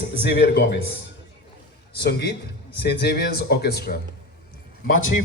Luis Xavier Gomez. संगीत Saint Xavier's orchestra. माची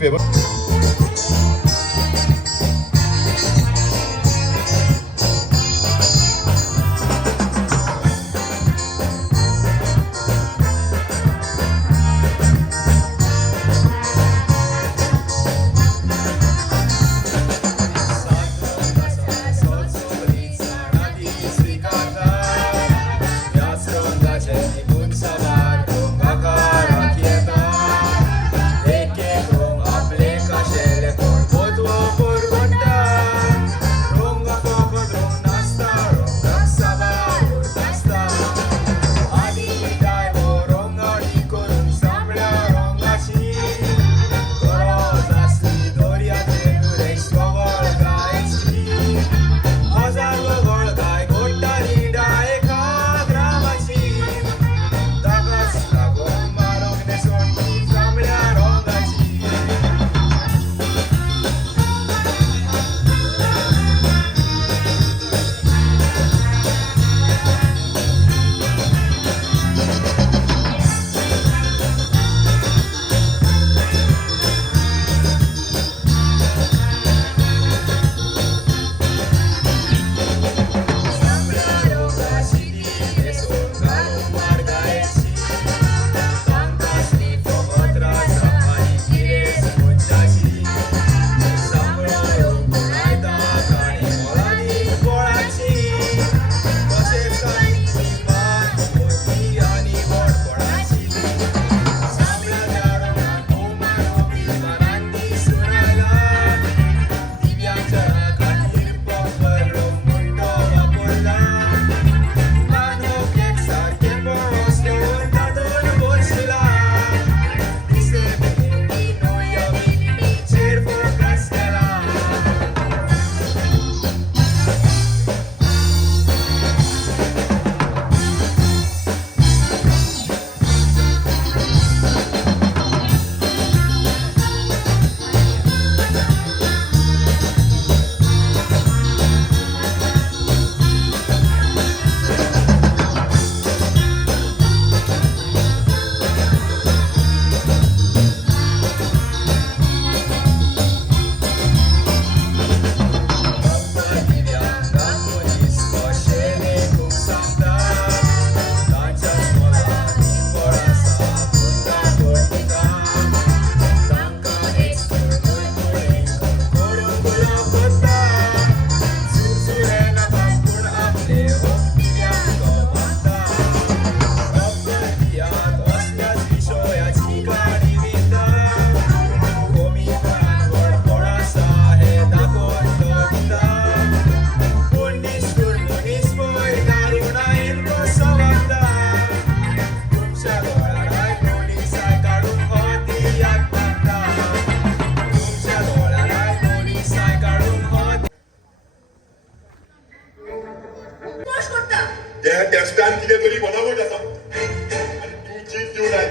टेस्टान कितें तरी बनावट आसा आनी तूं जीत दिवं नाय.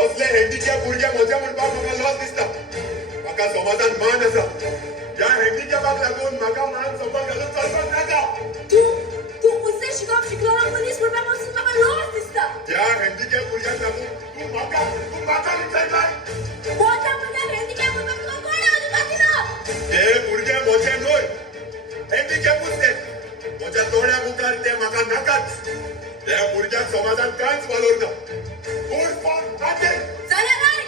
असले हँडिकॅप भुरग्या म्हज्या म्हणपाक म्हाका लॉस दिसता. म्हाका समाजान मान आसा. ह्या हँडिकॅपाक लागून म्हाका मान सकल घालून चलपाक नाका. तू मुझसे शिकप शिकलो ना मनीस म्हणपासून म्हाका लॉस दिसता. त्या हँडिकॅप भुरग्याक लागून तू म्हाका विचारलाय. मोठ्या भुरग्याक हँडिकॅप म्हणपाक तुका कोण अजिबात दिना. ते भुरगे म्हजे न्हय. हँडिकॅपूच ते. म्हज्या तोंड्या मुखार ते म्हाका नाकाच. त्या भुरग्याक समाजान कांयच वालोर ना. जाल्यार नाही.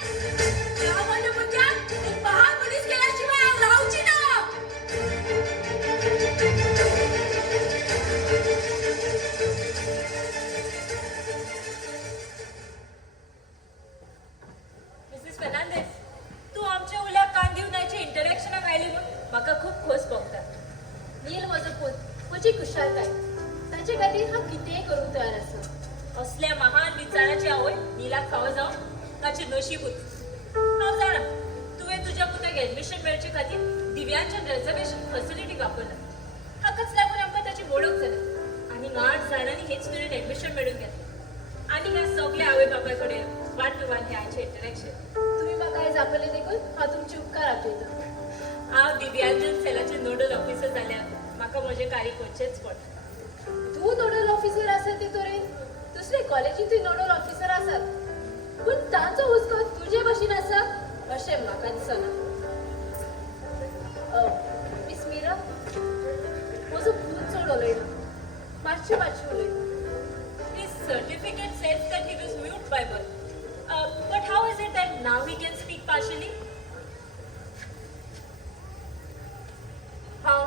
ह्या माझ्या भुरग्याक एक महान मनीस केल्याशिवाय हांव रावची ना. मिसेस फर्नांडीस, तू आमच्या उल्या कान दिवनाची इंटरॅक्शनाक आयली म्हूण म्हाका खूब खोस भोगता. नील म्हजो पूत, म्हजी कुशळटाय. ताचे खातीर हांव कितेंय करूंक तयार आसा. असल्या महान विचाराची आवय नीलाक फावो जावन ताचें नशीबूच. हांव जाणा तुवें तुज्या पुताक एडमिशन मेळचे खातीर दिव्यांचें रिझर्वेशन फॅसिलिटी वापरला. हाकाच लागून आमकां ताची वळख जाली आनी 8 जाणांनी हेच स्टुडंट एडमिशन मेळून घेतलें. आनी ह्या सगळ्या आवय बापाय कडेन 1 to 1 हे आमचें इंटरॅक्शन. तुम्ही म्हाका आयज आपयले देखून हांव तुमचे उपकार आठयता. हांव दिव्यांजन सेलाचें नोडल ऑफिसर जाल्यार म्हाका म्हजें कार्य करचेंच पडटा. तूं नोडल ऑफिसर आसा ते तरेन दुसरे कॉलेजींतूय तांचो हुस्को तुझे भशेन आसा अशें म्हाका दिसना. मिस मीरा, म्हजो पूत चड उलयना. मातशें उलय. His certificate says that he was mute by birth. But how is it that now he can speak partially? हांव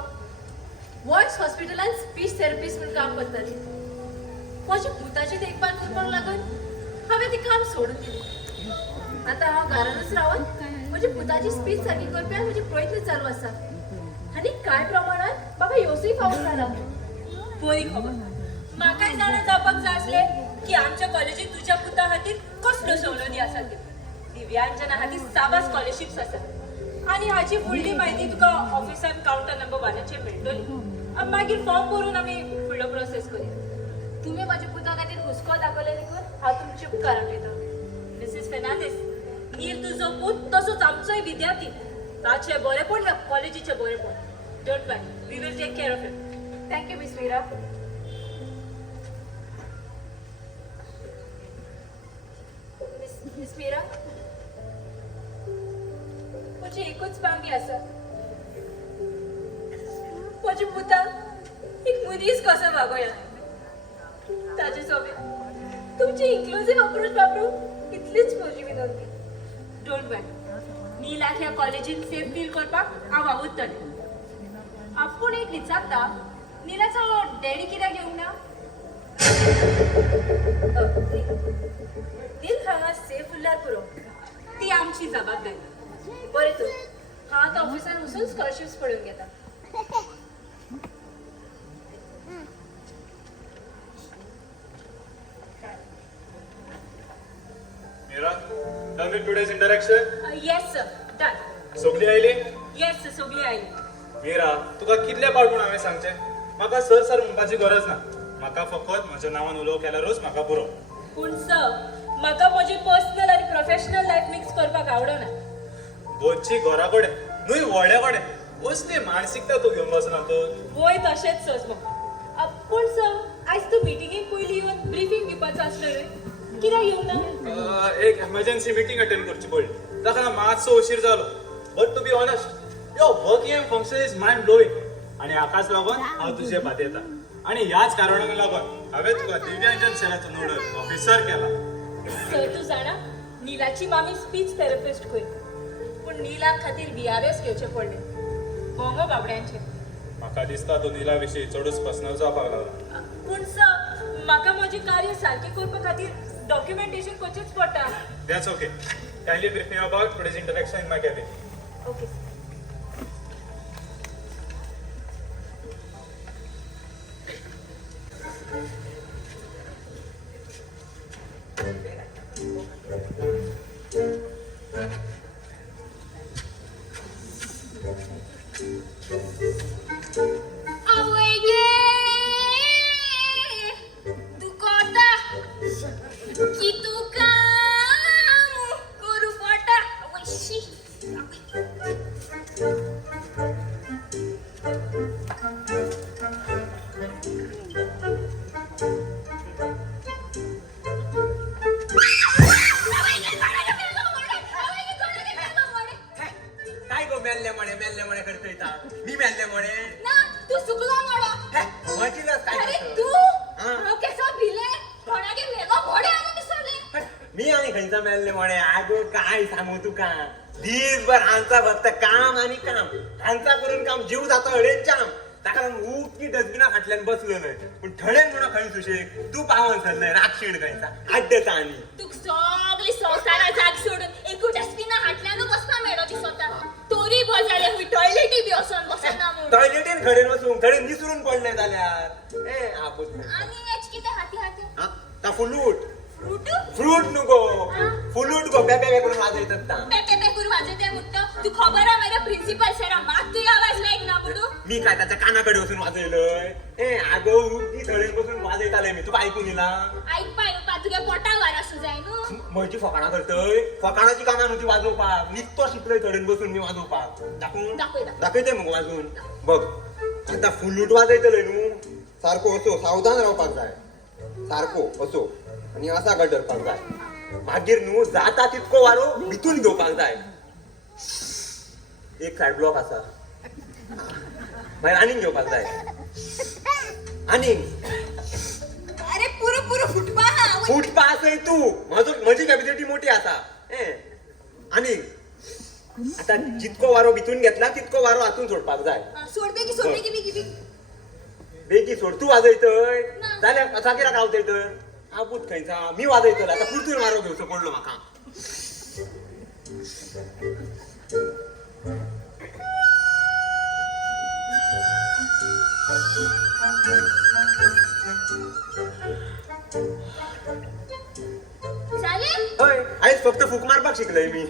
वॉयस हॉस्पिटलांत स्पीच थेरपिस्ट म्हूण काम करताली. म्हज्या पुताची देखभाल करपाक लागून हांवें तें काम सोडून दिलें. आतां हांव घरानूच रावन म्हज्या पुताची स्पीच सारकी करप्याक म्हजे प्रयत्न चालू आसा. आनी कांय प्रमाणात म्हाका येवसूय फावो जाला. बरी खबर. म्हाकाय जाणा जावपाक जाय आसलें की आमच्या कॉलेजीत तुज्या पुता खातीर कसल्यो सवलती आसात त्यो. दिव्यांजना खातीर 6 स्कॉलरशिप्स आसात आनी हाची फुडली म्हायती तुका ऑफिसान कावंटर नंबर 1 मेळटली. मागीर फॉर्म भरून आमी फुडलो प्रोसेस करया. तुम्ही माझ्या पुता खातीर हुस्को दाखवले देखून हांव तुमचे उपकार आपयता. मिसेस फेर्नांडीस, नील तुजो पूत तसोच आमचोय विद्यार्थी. ताचें बरेपण ह्या कॉलेजीचें बरेपण. Don't worry, we will take care of him. Thank you miss Meera. Miss Meera, म्हजी एकूच मागणी आसा. म्हज्या पुताक एक मनीस कसो वागोया. ताचे सोबत तुमची इन्क्लुझिव्ह अप्रोच वापरून इतलीच म्हजी विनंती. डोंट वरी, नीलाक ह्या कॉलेजीत सेफ फील करपाक हांव वावुरतलें. आपूण एक विचारता, नीलाचो डॅडी कित्याक येवंक ना? नील हांगा सेफ उरल्यार पुरो. ती आमची जबाबदारी. बरें तर हांव आतां ऑफिसान वचून स्कॉलरशिप्स पळोवन घेता. Mira, done with today's interaction? Yes sir, done. सगळी आयली? येस सगळी आयली. मीरा, तुका कितले पावटून हांवें सांगचें? म्हाका सर म्हणपाची गरज ना. म्हाका फकत म्हज्या नांवान उलोवप केल्यारूच म्हाका पुरो. पूण सर, म्हाका म्हजी पर्सनल आनी प्रोफेशनल लायफ मिक्स करपाक आवडना. गोंयची घरा कडेन, न्हय व्हड्या कडेन असली मानसिकता तूं घेवन बसना तर. वय तशेंच सर मग. पूण सर, आयज तूं मिटिंगेक पयलीं येवन ब्रिफींग दिवपाचो आसलो रे. कित्याक येवंक ना? एक एमर्जन्सी मिटींग अटेंड करची पडली. ताका मातसो उशीर जालो. बट टू बी ऑनेस्ट, यो working function is mind blowing. आनी हाकाच लागून हांव तुजे बात येता. आनी ह्याच कारणाक लागून हांवें तुका दिव्यांजन सेलाचो नोडल ऑफिसर केला. सर तूं जाणा, नीलाची मामी स्पीच थेरपिस्ट खंय. पूण नीला खातीर VRS घेवचें पडलें. भोंगो बाबड्यांचें. म्हाका दिसता तूं नीला विशीं चडूच पर्सनल जावपाक लागला. पूण सर, म्हाका म्हजें कार्य सारकें करपा खातीर डॉक्युमेंटेशन करचेंच पडटा. That's okay. Kindly brief me about today's interaction in my cabin. Okay. की तू काम करू पडटा. वैशी काय गो मेल्ले म्हणे करतोय ता. मी मेल्ले म्हणे ना तू सुकलो मोडो. म्हटलं काय अरे करतो? तू हा? हांव केसो भिले कोणागे वेगळो घोडे आणून दिसले. मी आणि खंयचा मेल्ले म्हणे. आगो काय सांगू तुका. दिसभर हांचा फक्त काम आणि काम. हांचा करून काम जीव जातो हडेन जाम. ताका लागून उकी डस्टबिना फाटल्यान बसलेलोय. पण थडेन म्हणून खंय सुशेग तू पावन सरलंय राक्षीण खंयचा आड्डता आनी. तू सगळी संवसारा जाग सोडून एकू डस्टबिना हाटल्यान बसना मेळो दिसता. तोरी बजाले हुई टॉयलेटी बी वचोन बसना म्हूण. टॉयलेटीन खडेन वचून थडेन निसरून पडले जाल्यार ए आपूत. आनी हेच कितें हाती हाती ता फुलूट फ्रूट फ्रूट नु गो. फुलूट गो बेबे करून वाजयतात ता. पेटे पेकूर वाजयते म्हणटा. तू खबर आहे माझ्या प्रिन्सिपल सरा मात तुझी आवाज लायक ना बुडू. मी काय त्याच्या कानाकडे बसून वाजयलोय. ए आगो उगी थडेन बसून वाजयताले मी. तुका ऐकून येला? ऐकपाय पा तुगे पोटा वार आसूं जाय न्हू. म्हजी फकाणां करतय. फकाणाची कामां न्हू ती वाजोवपाक. निकतो शिकलोय थडेन बसून मी वाजोवपाक. दाखवून दाखय. दाखयते मग वाजून बघ. आता फुलूट वाजयतलोय न्हू. सारको असो सावधान रावपाक जाय. सारको असो आणि असा गट धरपाक जाय. मागीर न्हू जाता तितको वारो भितून घेवपाक जाय. एक सायड ब्लॉक आसा मागीर आनीक घेवपाक जाय आनीक अरे पुरो पुरो फुटपा हा फुटपा आसय तू म्हजी कॅपॅसिटी मोठी आसा आनीक आता जितको वारो भितून घेतला तितको वारो हातून सोडपाक जाय. सोड बेगी बेगी सोड. तू वाजयतय जाल्यार कसा कित्याक रावतय तर आपूत खंयचा मी वाजयतलो. आता पुरतून वारो घेवचो पडलो म्हाका. झाले हय आयज फक्त फूक मारपाक शिकलय मी.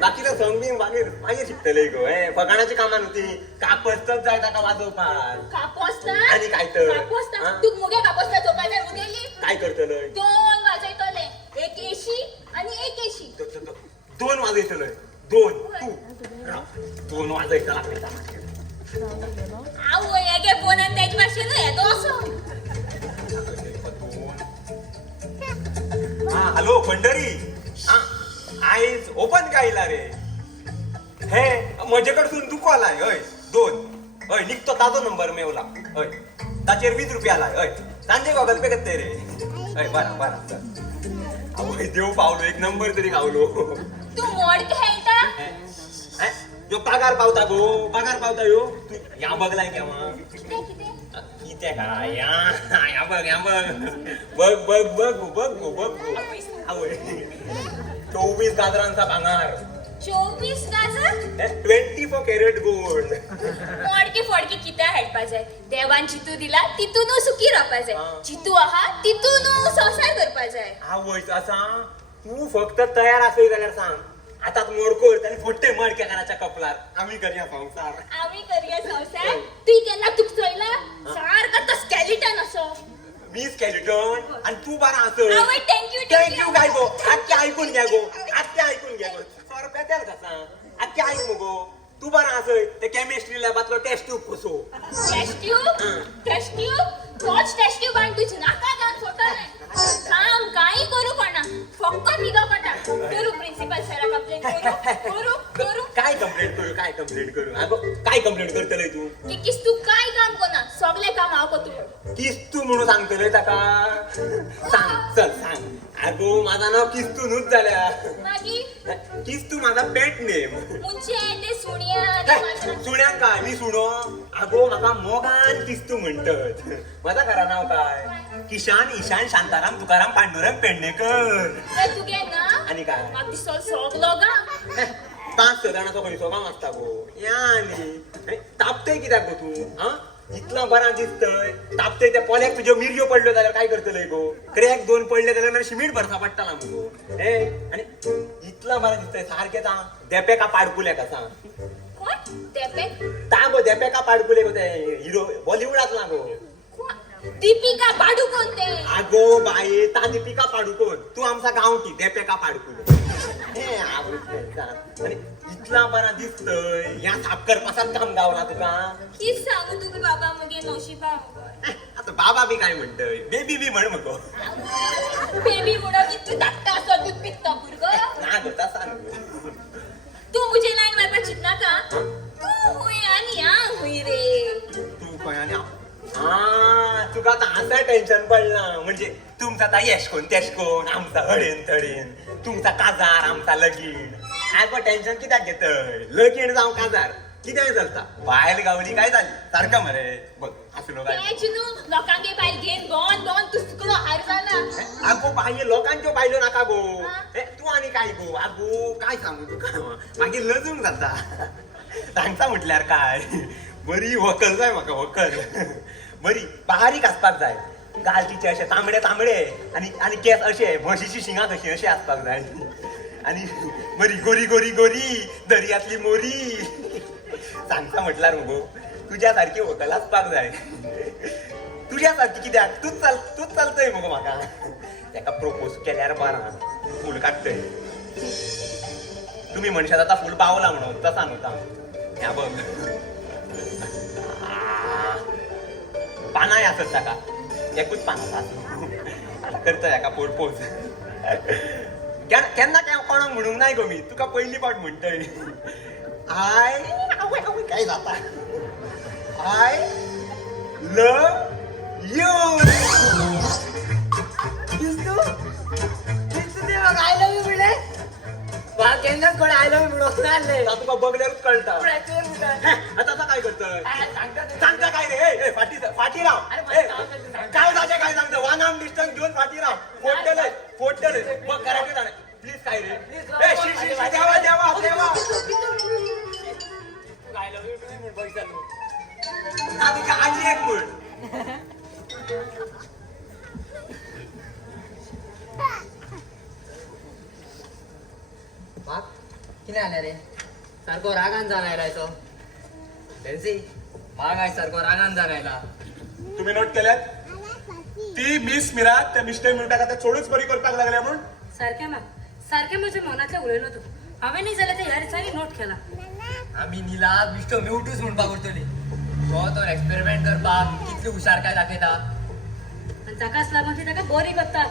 बाकीचं सॉंग बी मागीर शिकतलय गो. फकाणाची कामां न्हू ती. कापस्तच जाय ताका वाजोवपाक. कापोसता आणि काय तर? कापोसता हा? तू मुगे कापोसता झोपायला मुगेली काय करतलय? दोन वाजयतले. एक एशी आणि एक एशी. दोन वाजयतलय. दोन तू राव. दोन वाजयतला आवो येगे बोनन तेज भाषेन येतो असो. हा हॅलो पंढरी. हा आयज ओपन काय आयला रे. हे म्हजे कडसून दुखो आलाय. हय दोन. हय निघतो ताजो नंबर मेवला. हय ताचेर 20 रुपया आलाय. हय सांजे गॉगल पे करते रे. हय बरा आवय देव पावलो. एक नंबर तरी गावलो. तू मोड खेळता यो पगार पावता गो. पगार पावता यो. तू या बघलाय केव्हा किती किती काय या बघ आवय 24 गाजरांचा भांगार. 24 गाजर 24 कॅरेट गोल्ड. मोडके फोडके कित्या हेडपा जाय. देवान चितू दिला तितून सुखी रावपा जाय. चितू आहा तितून संसार करपा जाय. आवय असा तू फक्त तयार असय जाल्यार सांग. आता मोड कर आणि फोडते मडक्या कानाच्या कपलार. आम्ही करूया संसार. आम्ही करूया संसार. तू केन्ना तुक चोयला सारका तो स्केलिटन असो. मी स्केलिटन आणि तू बरा असं. आवय थँक्यू थँक्यू काय गो. आजच्या ऐकून घ्या गो. आजच्या ऐकून घ्या गो. सर पेत्याल कसा आजच्या ऐक मगो. तू बरा असय ते केमिस्ट्री लॅबातलो टेस्ट ट्यूब कसो. टेस्ट ट्यूब तोच टेस्ट ट्यूब आणि तुझी नाका घाल फोटो नाही. काम काही करू पण फक्त निगा पटा. करू प्रिन्सिपल सरा कंप्लेंट करू काय कंप्लेंट करू अगो काय कंप्लेंट करतलय तू. की किस तू काय काम कोना सगळे काम हांव करतलो. किस्तू म्हणून सांगतलय ताका. सांग चल सांग. अगो माझा नाव किस्तू न्हूच जाल्या. मागीर किस्तू माझा पेट नेम. मुंचे ते सुणिया आणि माझं सुण्याक काय मी सुणो. अगो म्हाका मोगान किस्तू म्हणटत. माझा खरा नाव काय किशान ईशान शांताराम तुकाराम पांडुरंग पेडणेकर. ते तुगे ना आणि काय म्हाका दिसलो सगलो गा. 5-6 जाणांचो खंयचो काम आसता गो. या आनी तापतय कित्याक गो तू. हा इतला बरा दिसतय. तापतय त्या पोल्याक तुज्यो मिरयो पडल्यो जाल्यार काय करतलय गो. क्रॅक 2 पडले जाल्यार मला शिमीट भरसा पडटाला मुगो. आणि इतला बरा दिसतय सारखे ता देपेका पाडकुल्याक आसा. कोण देपेक ता गो देपेका पाडकुले गो ते हिरो बॉलिवूडातला गो. दीपिका पाडुकोन ते. आगो बाये ता दीपिका पाडुकोन. तू आमचा गांवठी देपेका पाडकुले. हे आवडत आणि इतला बरा दिसतय. ह्या साफ करपासात काम गावला तुका. किस सांगू तुका बाबा मगे नशिबा. आता बाबा बी काय म्हणतय. बेबी बी म्हण मगो. बेबी म्हणो की तू धाकटा असो दूध पिता भुरगो. ना गो तसा न्हू. तू मुझे लाईन मारपा चिंतना का. तू हुई आणि हांव हुई रे. तू काय आणि तुका आता असा टेन्शन पडला. म्हणजे तुमचा आता यश कोण तेश कोण आमचा हडेन थडेन. तुमचा काजार आमचा लगीन. आगो टेन्शन कित्याक घेतय. लगीन जावं काजार कित्याक चलता. बायल गावली काय झाली सारखं मरे. बघ असलो काय तेच न्हू लोकांगे बायल घेन दोन तू सुकलो हार जाला. आगो बाये लोकांच्यो बायलो नाका गो. तू आणि काय गो. आगो काय सांगू तुका मागीर लजूंक जाता. सांगता म्हटल्यार काय बरी व्हंकल जाय म्हाका व्हंकल. बरी बारीक आसपाक जाय. गाल तिचे अशे तांबडे तांबडे आणि केस अशे म्हशीची शिंगां कशी अशे आसपाक जाय. आणि बरी गोरी गोरी गोरी दर्यांतली मोरी. सांगता म्हटल्यार मगो तुझ्या सारखी व्हंकल आसपाक जाय. तुझ्या सारखी कित्याक तूच चलतय मगो म्हाका. ताका प्रपोज केल्यार बरा फूल काडटय. तुम्ही मनशात आता फूल पावला म्हणून तसा न्हू. ह्या बघ पानाय असत ताका. एकूच पान आसा. करतय हाका प्रपोज. केन्ना कोणाक म्हणूंक नाही गो मी तुका पहिली पाट म्हणटय आय काय जाता I love you I love you म्हणले केंद्रात कोण आय लव्ह यू म्हणून तुका बघल्यारूच कळटा आता काय करतय सांगता काय रे ए, फाटी राव ए, काय जाते काय सांगतं वन आर्म डिस्टन्स घेऊन फाटी राव फोडटले बघ कराटे जाणे प्लीज काय रे ए शी देवा देवा देवा आय लव्ह यू म्हणून बघितलं तुझ्या आजी एक म्हण बाप किने आल्या रे सारखो रागान जाणायला तो त्यांची माग आहे सारखो रागान जाणायला तुम्ही नोट केल्यात ती मिस मीरा त्या मिस्टर मिनिटाक आता चोडूच बरी करपाक लागल्या म्हणून सारखे म्हजे मनातल्या उलयलो तू हांवें न्ही जाल्यार त्या ह्या दिसांनी नोट केला आम्ही नीला बिश्तो मिवटूच म्हणपाक उरतली तो एक्सपेरिमेंट करपाक कितली हुशार काय दाखयता आनी ताकाच लागून ती ताका बरी करता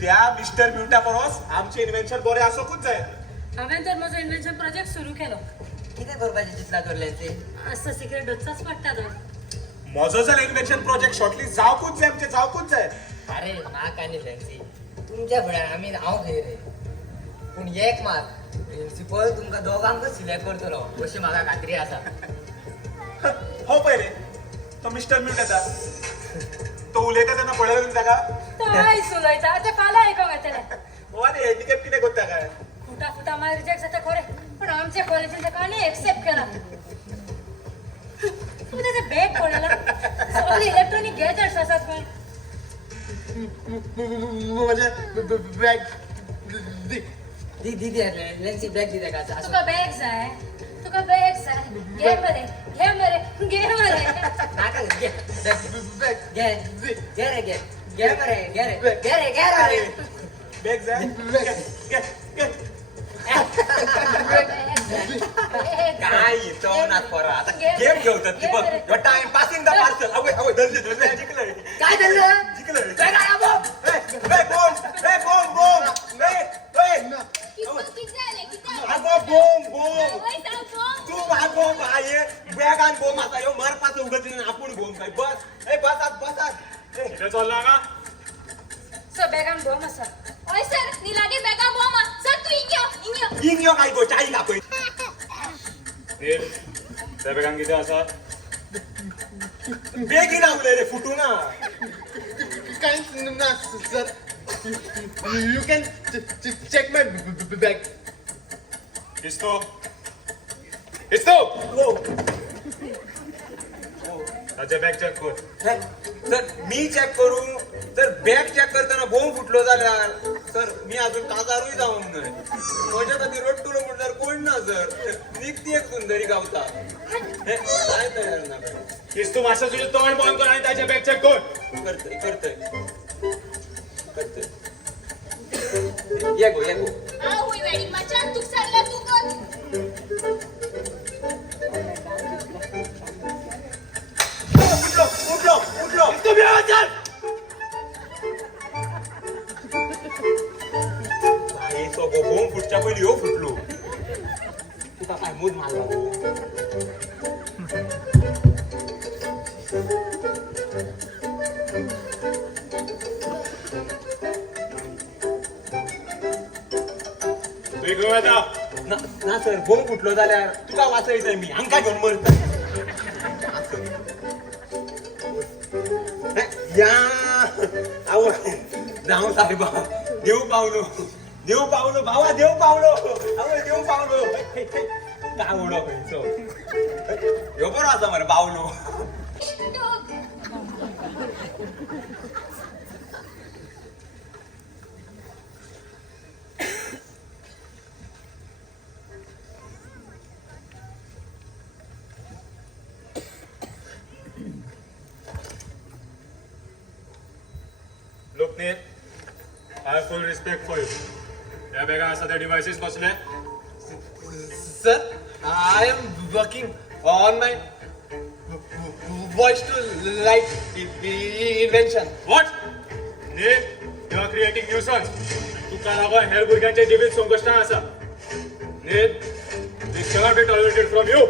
त्या मिस्टर मिनिटा परस आमचे इन्व्हेन्शन बरे आसोकूच जाय हांवें तर म्हजो इन्व्हेन्शन प्रोजेक्ट सुरू केलो कितें करपाचें चिंतला करले ते असं सिक्रेट डोचाच पडटा तो म्हजो जर इन्व्हेन्शन प्रोजेक्ट शॉर्टली जावकूच जाय आमचे जावकूच जाय अरे नाक आनी फॅन्सी तुमच्या फुड्यान आमी हांव खंय रे पूण एक मात प्रिन्सिपल तुमकां दोगांकच सिलेक्ट करतलो अशी म्हाका खात्री आसा हो पहिले तो मिस्टर म्यूट येता तो उलयता तेन्ना पळयलो तुमी ताका तो आयज उलयता ते फाल्यां आयकोंक येतले हो आनी हँडिकॅप कितें करता काय फुटा फुटा मागीर रिजेक्ट जाता खरें पण आमच्या कॉलेजीन ताका आनी एक्सेप्ट केला तूं तेजें बॅग पळयला सगळे इलेक्ट्रॉनिक गॅजेट्स आसात पळय म्हणजे बॅग दी दी दी लेन्सी ब्लॅक दी ताका असं तुका बॅग जाय घे मरे नाका घे घे घे रे घे घे मरे घे रे घे रे घे रे बॅग जाय घे घे काय येतो ना पोरा आता गेम घेवतात ती बघ time passing the parcel away धरले जिंकलंय काय झालं जिंकलंय काय काय बाप बोम बॅग आणि बोम आता यो मारपाचं उगत आपण बोम काय बस ए बसात इथे चालला का सो बॅगान बॉम्ब आसा ओय सर निलागे बेगा बोमा सर तू इंग्यो इंग्यो काय गो चाई दाखय त्या बेगान किती असा बेगी लावले रे फुटू ना You can check my bag. दिसतो दिसतो त्याच्या बॅग चेक कर जर मी चेक करू जर बॅग चेक करताना बोंब फुटलो जाल्यार सर मी अजून काजारूय जावंक न्हय म्हज्या खातीर रट्टुलो म्हणल्यार कोण ना सर निकती एक सुंदरी गावता हे काय तयार ना दिसतो मास्टर तुझे तोंड बंद कर आणि त्याच्या बॅग चेक कर करतय ये गो आ होय वेडिंग मचान तू सरला तू कर उठलो तुम्ही आवाज काय सगळं बोंब फुटच्या पयलीं ह्यो फुटलो तुका काय मूद मारला तू घेऊन येता ना सर बोंब फुटलो जाल्यार तुका वाचयतय मी हांकां घेवन मरता या आव जाऊ साहेबा देव पावलो भावा देव पावलो आवय देव पावलो काय उडो खंयचो ह्यो बरो आसा मरे पावलो लोकनेत I have full respect for you. या बेगा असा ते डिव्हाइसेस कसले Sir, I am working on my voice to light invention. What? Neil, you are creating nuisance. तुका लागून हेर भुरग्यांचे जिबीत संकश्टां आसा नील दिस cannot be tolerated from you.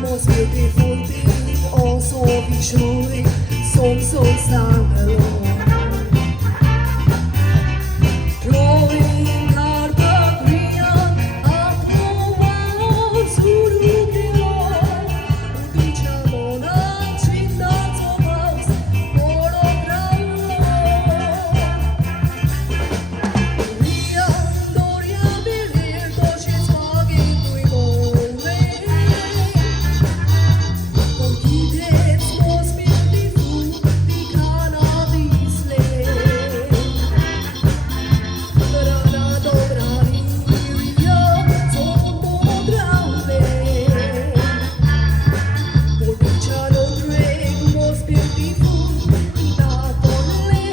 Most beautiful thing, also visually, so sang along. Drawing cartographian at home, surugilor, diciamo na città Tomaus, monogrammo. Via Doria Belir, doce svaghi tui mole. It's most beautiful, the cannabis land. Rana dobrani, tomo grande. Volvinciano drag, most beautiful, Napoli.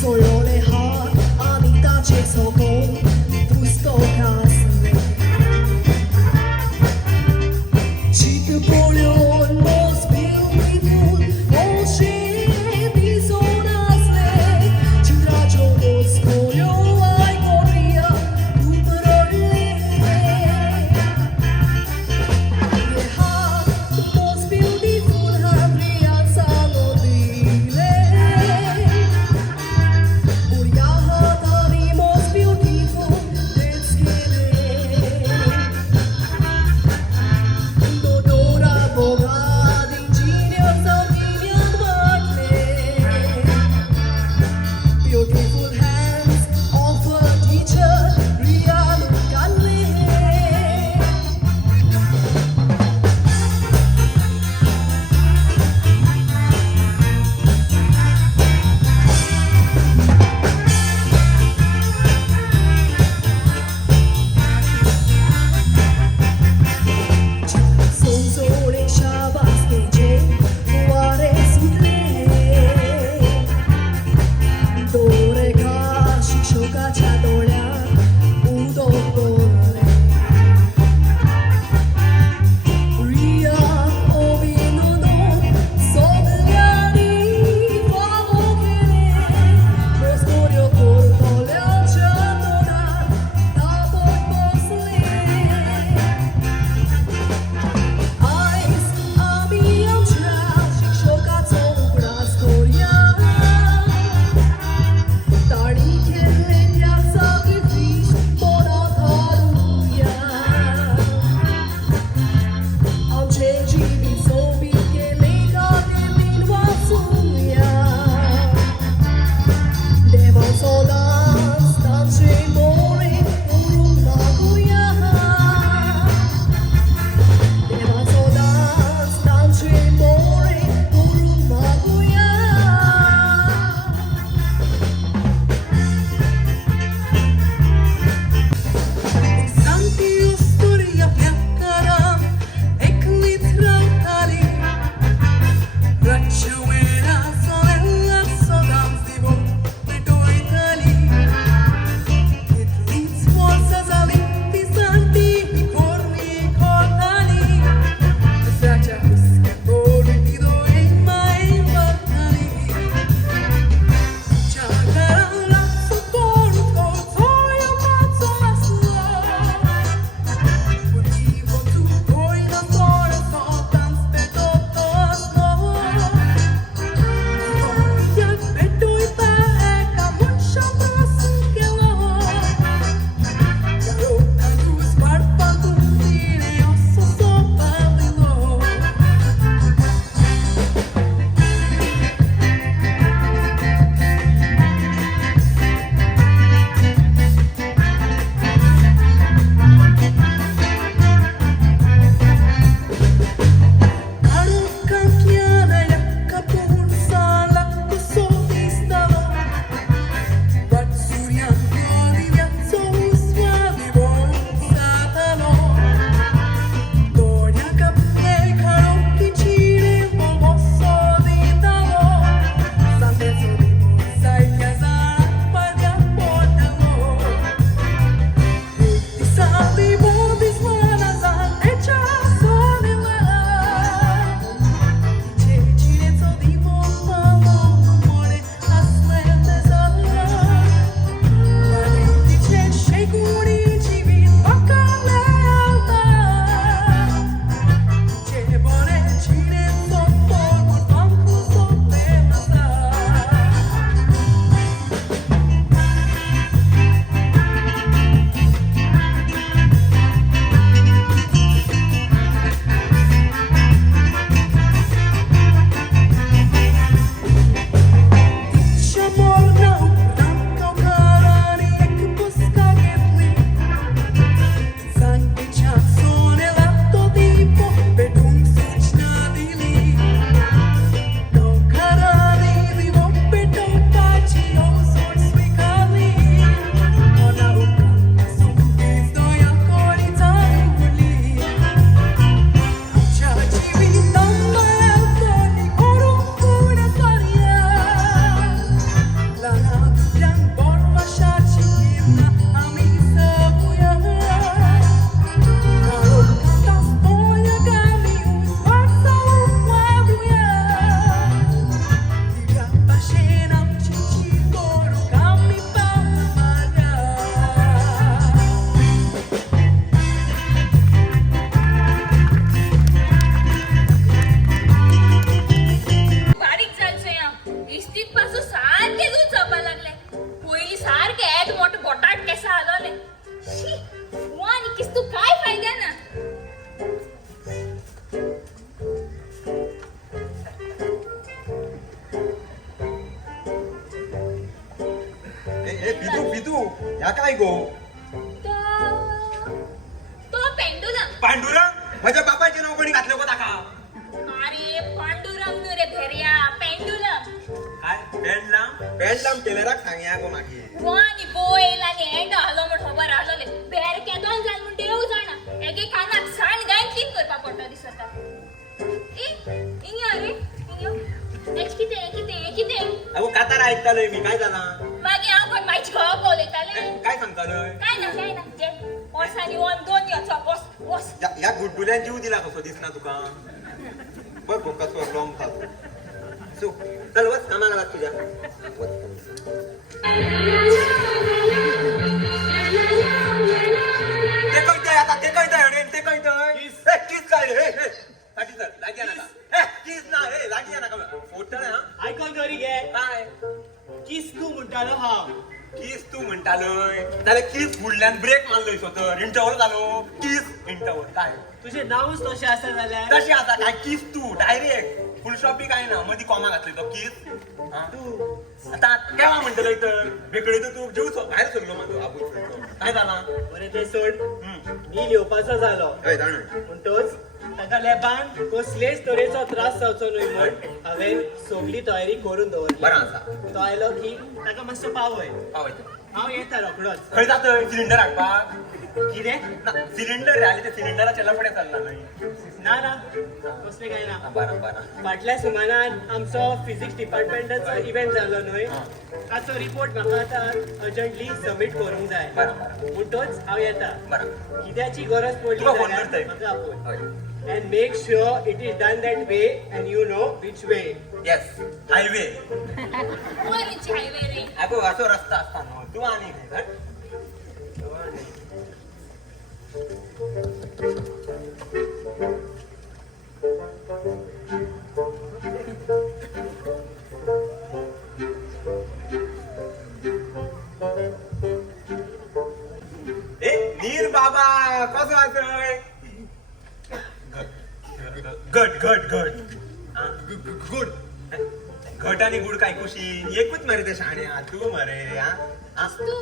Solo le har Anita ce socon Pusto casne Cite polion Most beautiful Ocean di zonasle Ci tragio lo spolio Ai corria Tutorole Most beautiful Hadrianza Nobile Uriahatari most beautiful Let's get it Dodora किसू या काय गो तो pendulum. Pandurang माझ्या बापाचे नाव कोणी घातलं गो ताका अरे पांडुरंग नु रे भेरिया pendulum. काय पेंडलाम टेलराक सांगया गो मागे आणि बोयल आणि एंड हलो म्हण खबर आलोले बेर केदोन जाण म्हण देव जाणा एके कानाक साण गायन क्लीन करपा पडटा दिसता. इंग्यो रे इंग्यो नेक्स्ट किते अगो कातार ऐकतालोय मी काय झाला मागे हांव कोण माहिती घोव बोलयताले काय सांगतालोय काय ना जे वर्सांनी वन दोन योचो वस या गुड्डुल्यान जीव दिला कसो दिसना तुका बघ बघ कसो लॉंग थातो सो चल वच कामाला लाग तुझ्या ते कळतंय किस काय रे साठी चल लागिया नका किस ना रे लागिया नका फोटळ हा आयकून घरी घे काय किस तू म्हणटालो हांव किस तू म्हणटालोय जाल्यार किस फुडल्यान ब्रेक मारलोय स्वतर इंटरवल जालो किस इंटरवल काय तुझें नांवूच तशें आसा जाल्यार तशी आता काय किस तू डायरेक्ट फुल स्टॉपी काय ना मधी कॉमा घातले तो किस तू आता केव्हा म्हणटलोय तर वेगळे तर तू जीव भायर सरलो माझो आबू काय झाला बरें तें सोड मी लिवपाचो जालो हय जाण पूण तोच ताका लेबान कसलेच तरेचो त्रास जावचो न्हय म्हण हांवें सगळी तयारी करून दवरली. बरा आसा तो आयलो की ताका मातसो पावय पावयता हांव येता रोखडोच. खंय जातय सिलिंडर हाडपाक कितें ना सिलिंडर रे आले ते सिलिंडराच्या लफडे चालला न्हय ना कसलें काय ना. बरा फाटल्या सुमारान आमचो फिजिक्स डिपार्टमेंटाचो इव्हेंट जालो न्हय ताचो रिपोर्ट म्हाका आतां अर्जंटली सबमीट करूंक जाय बरा पूण तोच हांव येता. बरा कित्याची गरज पडली तुका फोन जाल्यार करतय. म्हाका आपोय हय and make sure it is done that way and you know which way. Yes highway कोणीची हायवे रे अगो असो रस्ता असता न्हू तू आनी खंय नीर बाबा कसो आसय गुड घट आणि गुड काय खुशी एकूच मरे ते शाण्या तू मरे तू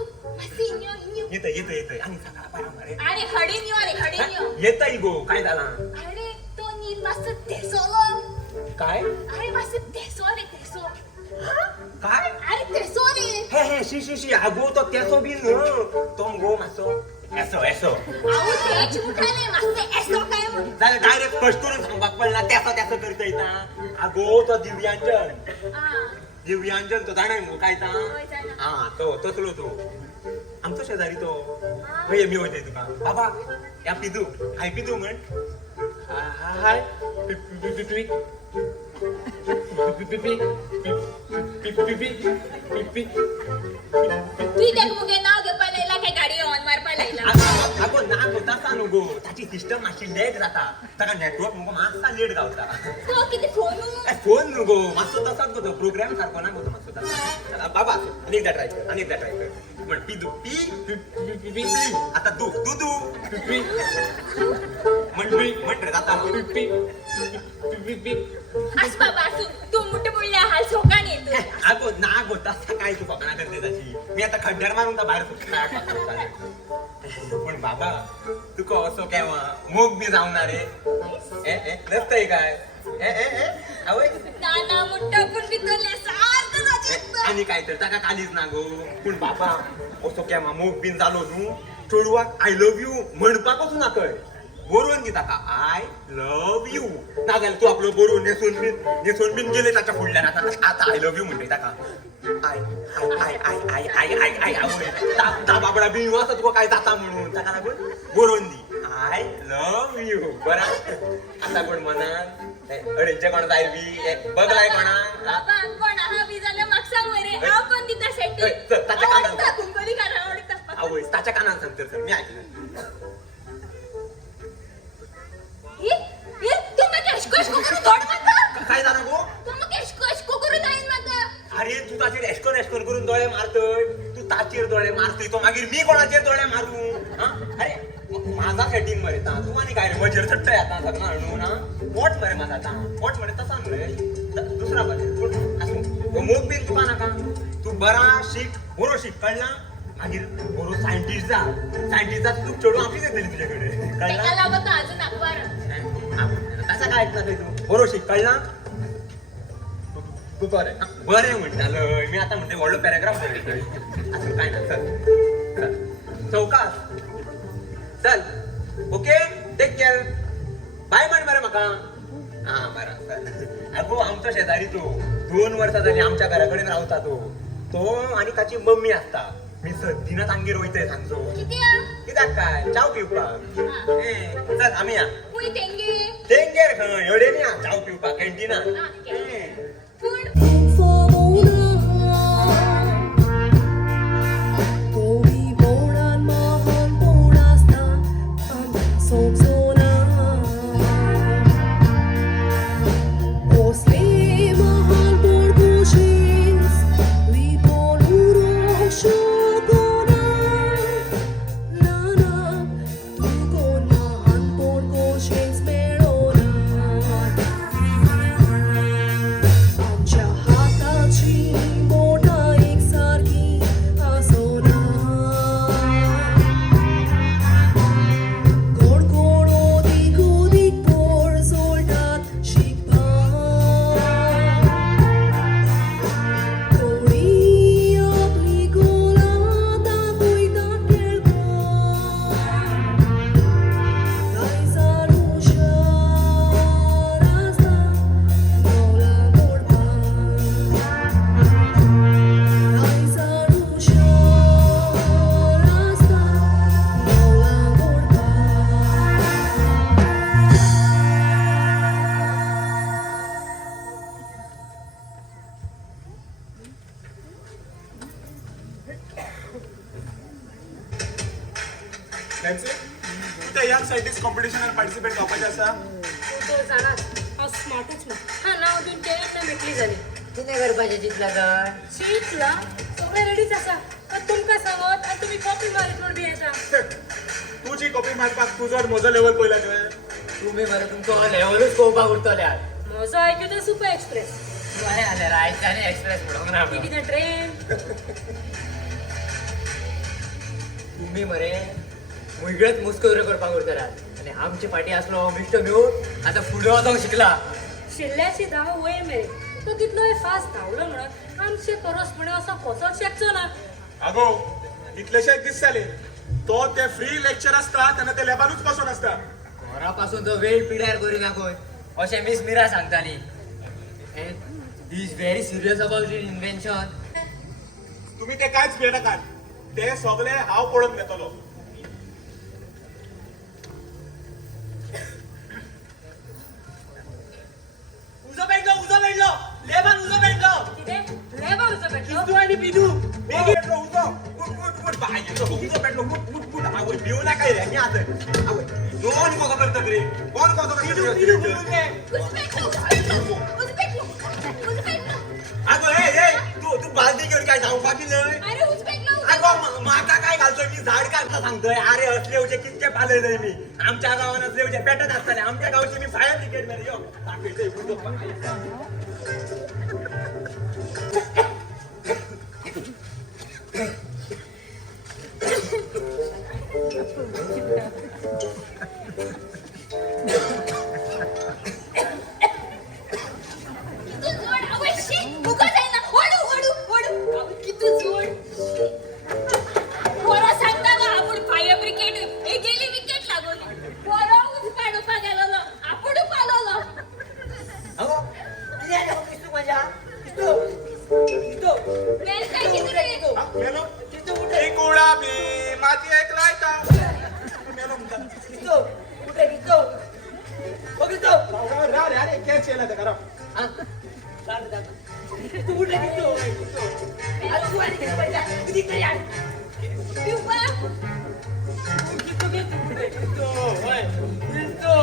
इंग्यो येतोय आणि सकाळ बरा मरे अरे हडीन यो रे हडीन यो येतय गो काय झाला अरे तो नील मस्त धेसोलो काय अरे मस्त धेसो रे धेसो काय अरे धेसो रे हे शी आगो तो तेसो बी तो गो मासो एसो आऊ तेच उठाले मस्त एसो काय म्हण जाल्यार डायरेक्ट स्पष्ट करून सांगपाक पडला तेसो करता येता आगो तो दिव्यांजन तो जाणाय मुगो काय ता हा तो तसलो तो आमचो शेजारी तो हय मी वयताय तुका बाबा या पिदू हाय पिदू म्हण हाय तू त्या मुगे नाव घेवपा लायला काय गाडी ऑन मारपा लायला आगो ना गो तसा न्हू गो ताची सिस्टम मातशी लॅग जाता ताका नेटवर्क मुगो मातसा लेट गावता तो किती फोनू फोन न्हू गो मातसो तसाच गो तो प्रोग्राम सारको ना गो तो मातसो तसा बाबा अनेकदा ट्राय कर म्हण पिदू पी आता दू म्हण रे जाता आस बाबा असू तू मुठे बोलल्या हाल सोकान येतो आगो ना गो तसा काय तू फकणा करते तशी मी आता खड्ड्यार मारून तर बाहेर सुटला पण बाबा तुका असो केव्हा मोग बी जावना रे नसतंय काय आवय नाना मुठ्ठा पण भितरले सारखं जाते आणि काय तर ताका कालीच ना गो पूण बाबा असो केव्हा मोग बीन जालो न्हू चेडवाक आय लव्ह यू म्हणपाकूच ना कळय बरोवन दी ताका आय लव्ह यू ना जाल्यार तू आपलो बरोवन नेसून बीन गेले ताच्या फुडल्यान आता आय लव्ह यू म्हणटय ताका आय ता बाबडा बी आसा तुका काय जाता म्हणून ताका लागून बरोवन दी आय लव्ह यू बरा आता कोण मनान अडेंचे कोण जाय बी बगलाय कोणा बाबा कोण हा बी जाल्यार म्हाका सांग मरे हांव कोण दिता सेट ताच्या कानान कुंकली काना आवडटा आवय ताच्या कानान सांग तर मी ऐकलं ये तू म्हाका एशको करून धोड मारता काय झालं गो तू म्हाका एशको करून जायन मारता अरे तू ताचेर एशकोन करून दोळे मारतय तू ताचेर दोळे मारतय तो मागीर मी कोणाचेर दोळे मारू अरे माझा सेटिंग मरे ता तू आणि काय रे मजेर चट्टय आता सगळं आणू ना पोट मरे माझा ता पोट मरे तसा मरे दुसरा बरे मोग बीन तुका नाका तू बरा शिक बरो शिक कळला मागीर बरो सायंटिस्टाक तूं चेडूं आपलीच येतली तुझ्याकडे तेका कळला लागून तो अजून अखबार कसा काय ऐकता थंय तू बरो शिक कळला बरें बरें म्हणटालो मी आता म्हणते व्हडलो पॅराग्राफ बरयतोय असं काय ना चल चौकास चल ओके टेक केअर बाय म्हण मरे म्हाका हा बरं चल अगो आमचो शेजारी तो 2 वर्सां जाली आमच्या घरा कडेन रावता तो आनी ताची मम्मी आसता मी सद्दिनाच आंगेर वयतय सांजो कित्याक काय चाव पिवपाक चल आमी या पुई तेंगे तेंगेर खंय अडेन या चाव पिवपाक कॅन्टिनान पूण कोणी बोडान महान बोड आसता आमच्या सोंसोना ओसले महान बोड कुशीस लिपोन उरो शोगोना नाना तू कोण महान बोड कुशीस मेळोना आमच्या हाताची बोटा एकसारखी आसोना कोण कोण ओदीक ओदीक पोर सोडटात शिकपाक कोणी आपली गोला दाखयता खेळपाक कांयसार हुशार आसता मौला मोडपाक कांयसार हुशार आसता मौला नॅन्सी तू त्या यंग सायंटिस्ट कॉम्पिटिशनात पार्टिसिपेट करपाचें आसा तो जाणा हांव स्मार्टूच ना हा नांव दिवन ते मेकळी जाली कितें करपाचें चिंतला तर चिंतला सगळें रेडीच आसा पण तुमकां सांगत आनी तुमी कॉपी मारीत म्हूण बी येता तू जी कॉपी मारपाक तू जर म्हजो लेवल पयला न्हय तुमी मरे तुमचो लेवलूच पळोवपाक उरतले आज म्हजो आयक्यू तो सुपर एक्सप्रेस बरें जालें राजधानी एक्सप्रेस म्हणूंक ना ती कितें ट्रेन तुम्ही मरे वेगळेच मुस्कवरे करपाक उरतल्यात आनी आमची फाटी आसलो मिस्टर मेळून आता फुडें वचोंक शिकला शिल्ल्याची धाव वयर मेरेन तो कितलोय फास्ट धांवलो म्हणून आमचे परसपणे असो कसोच शकचो ना आगो कितलेशेच दीस जाले तो ते फ्री लेक्चर आसता तेन्ना ते लॅबानूच बसून आसता घरा पासून तो वेळ पिड्यार करिना खंय अशें मिस मिरा सांगताली he is very serious about in invention तुम्ही ते कांयच भियेनाकात ते सगळे हांव पळोवन घेतलो उजो मेळ्ळो लेबान उजो मेळ्ळो कितें लेबा उजो भेटलो तू आणि बिदू मेळ्ळो उजो उठ बाय उजो मेळ्ळो उठ आवय भिवू नाका रे मी आत आवय दोन कसो करता रे कोण कसो करता बिदू बोलून रे अगो हे तू बालदी घेऊन काय धावपाक लय अरे उजबेकलो अगो माका काय घालतोय मी झाड काढता सांगतोय अरे असले उचे कितके पालयलंय मी आमच्या गावात असले उचे पेटत असताले आमच्या गावची मी फायर ब्रिगेड मध्ये यो दाखवतोय उजो किती जोड अवश्य मुका जायना ओडू किती जोड पोरा सांगता का आपण फायर ब्रिगेड हे गेली विकेट लागवली पोरा उच पाडूपा गेलो आपण पालवलो अगो किती आले किस्तू माझ्या किस्तू वेल काय किती रे मेलो किस्तू कुठे एक उडा बी माती एक लायता मेलो म्हणटा किस्तू कुठे किस्तू ओ किस्तू अरे कॅच केला ते करा हा दाद दाद किस्तू कुठे किस्तू आज तू आणि किस्तू पहिला किती तरी आण पिऊपा किस्तू कुठे किस्तू होय किस्तू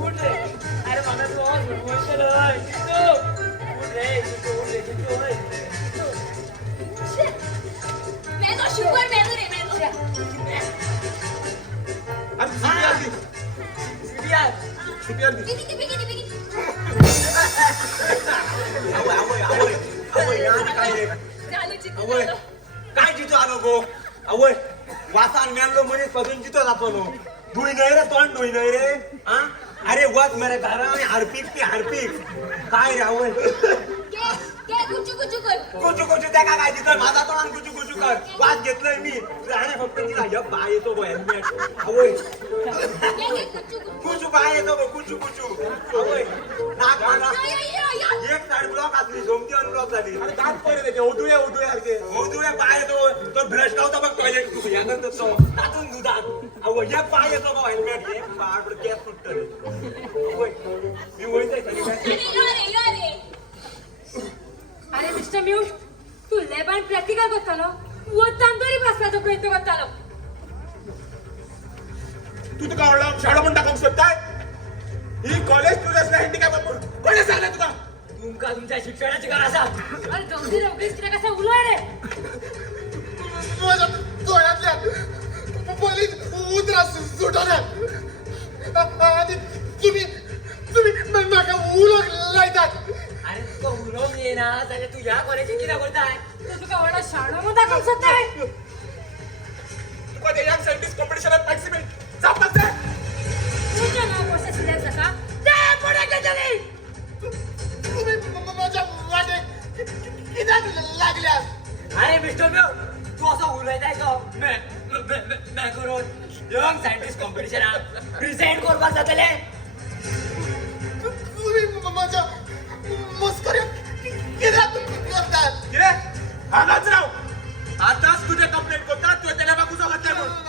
कुठे अरे मला तो आज बोलतो रे किस्तू किस्तू होय मेनो शुगर मेनो रे मेनो अरे सीबीआर सुपियर दी किती आवय आवय आवय आवय यार काय रे झालं चित्र आवय झालं. काय जितो आलो गो आवय वासान मेलो मनीस पदून जितो जातलो धुई नाही रे तोंड धुई नाही रे हा अरे वाच मरे घरा हारपीक ती हारपीक काय रे आवय कुचू कुचू कर कुचू कुचू त्या काय तिथं माझा तोंड कुचू कुचू कर वाच घेतलंय मी आणि फक्त तिला एक पाय येतो गो हेल्मेट आवय कुचू पाय येतो गो कुचू कुचू आवय नाक माझा एक साइड ब्लॉक असली झोमती अनब्लॉक झाली अरे दात पडले त्याचे उदुळे पाय येतो तो ब्रश लावता बघ टॉयलेट तू या नंतर तो दातून दुधात अहो एक पाय येतो गो हेल्मेट एक पाड गॅस सुटत रे आवय मी वयते अरे मिस्टर म्यूट तू लेबान प्रॅक्टिकल करतालो वतान तरी बसपाचो प्रयत्न करतालो तू तुका व्हडलो शाळो म्हण टाकूंक सोदताय ही कॉलेज स्टुडंट्सला हँडिकॅप कोणे सांगलें तुका तुमका तुमच्या शिक्षणाची गरज आसा अरे जल्दी लवकरीच कित्याक असा उलय रे माझ्या डोळ्यातल्या पोलीस उतरा सुटल्यात आणि तुम्ही म्हाका उलोक लायतात अरे तुका उलोवंक येना जाल्यार तू ह्या कॉलेजीत कित्याक करताय तू तुका व्हडा शाणो म्हणून दाखोवंक सोदताय तुका ते यंग सायंटिस्ट कॉम्पिटिशनात पार्टिसिपेट जावपाक जाय तुझ्या नाव कशें सिलेक्ट जाता ते पुढे गेली तुम्ही माझ्या वाटे कित्याक लागल्यात अरे मिस्टर ब्यो तू असं उलयताय का मैं करून यंग सायंटिस्ट कॉम्पिटिशनाक प्रेझेंट करपाक जातले तुम्ही माझ्या मस्करी कित्याक करतात कितें हांगाच राव आतांच तुजे कंप्लेंट करता तुवें तेल्या बाक उजो घातल्या म्हणून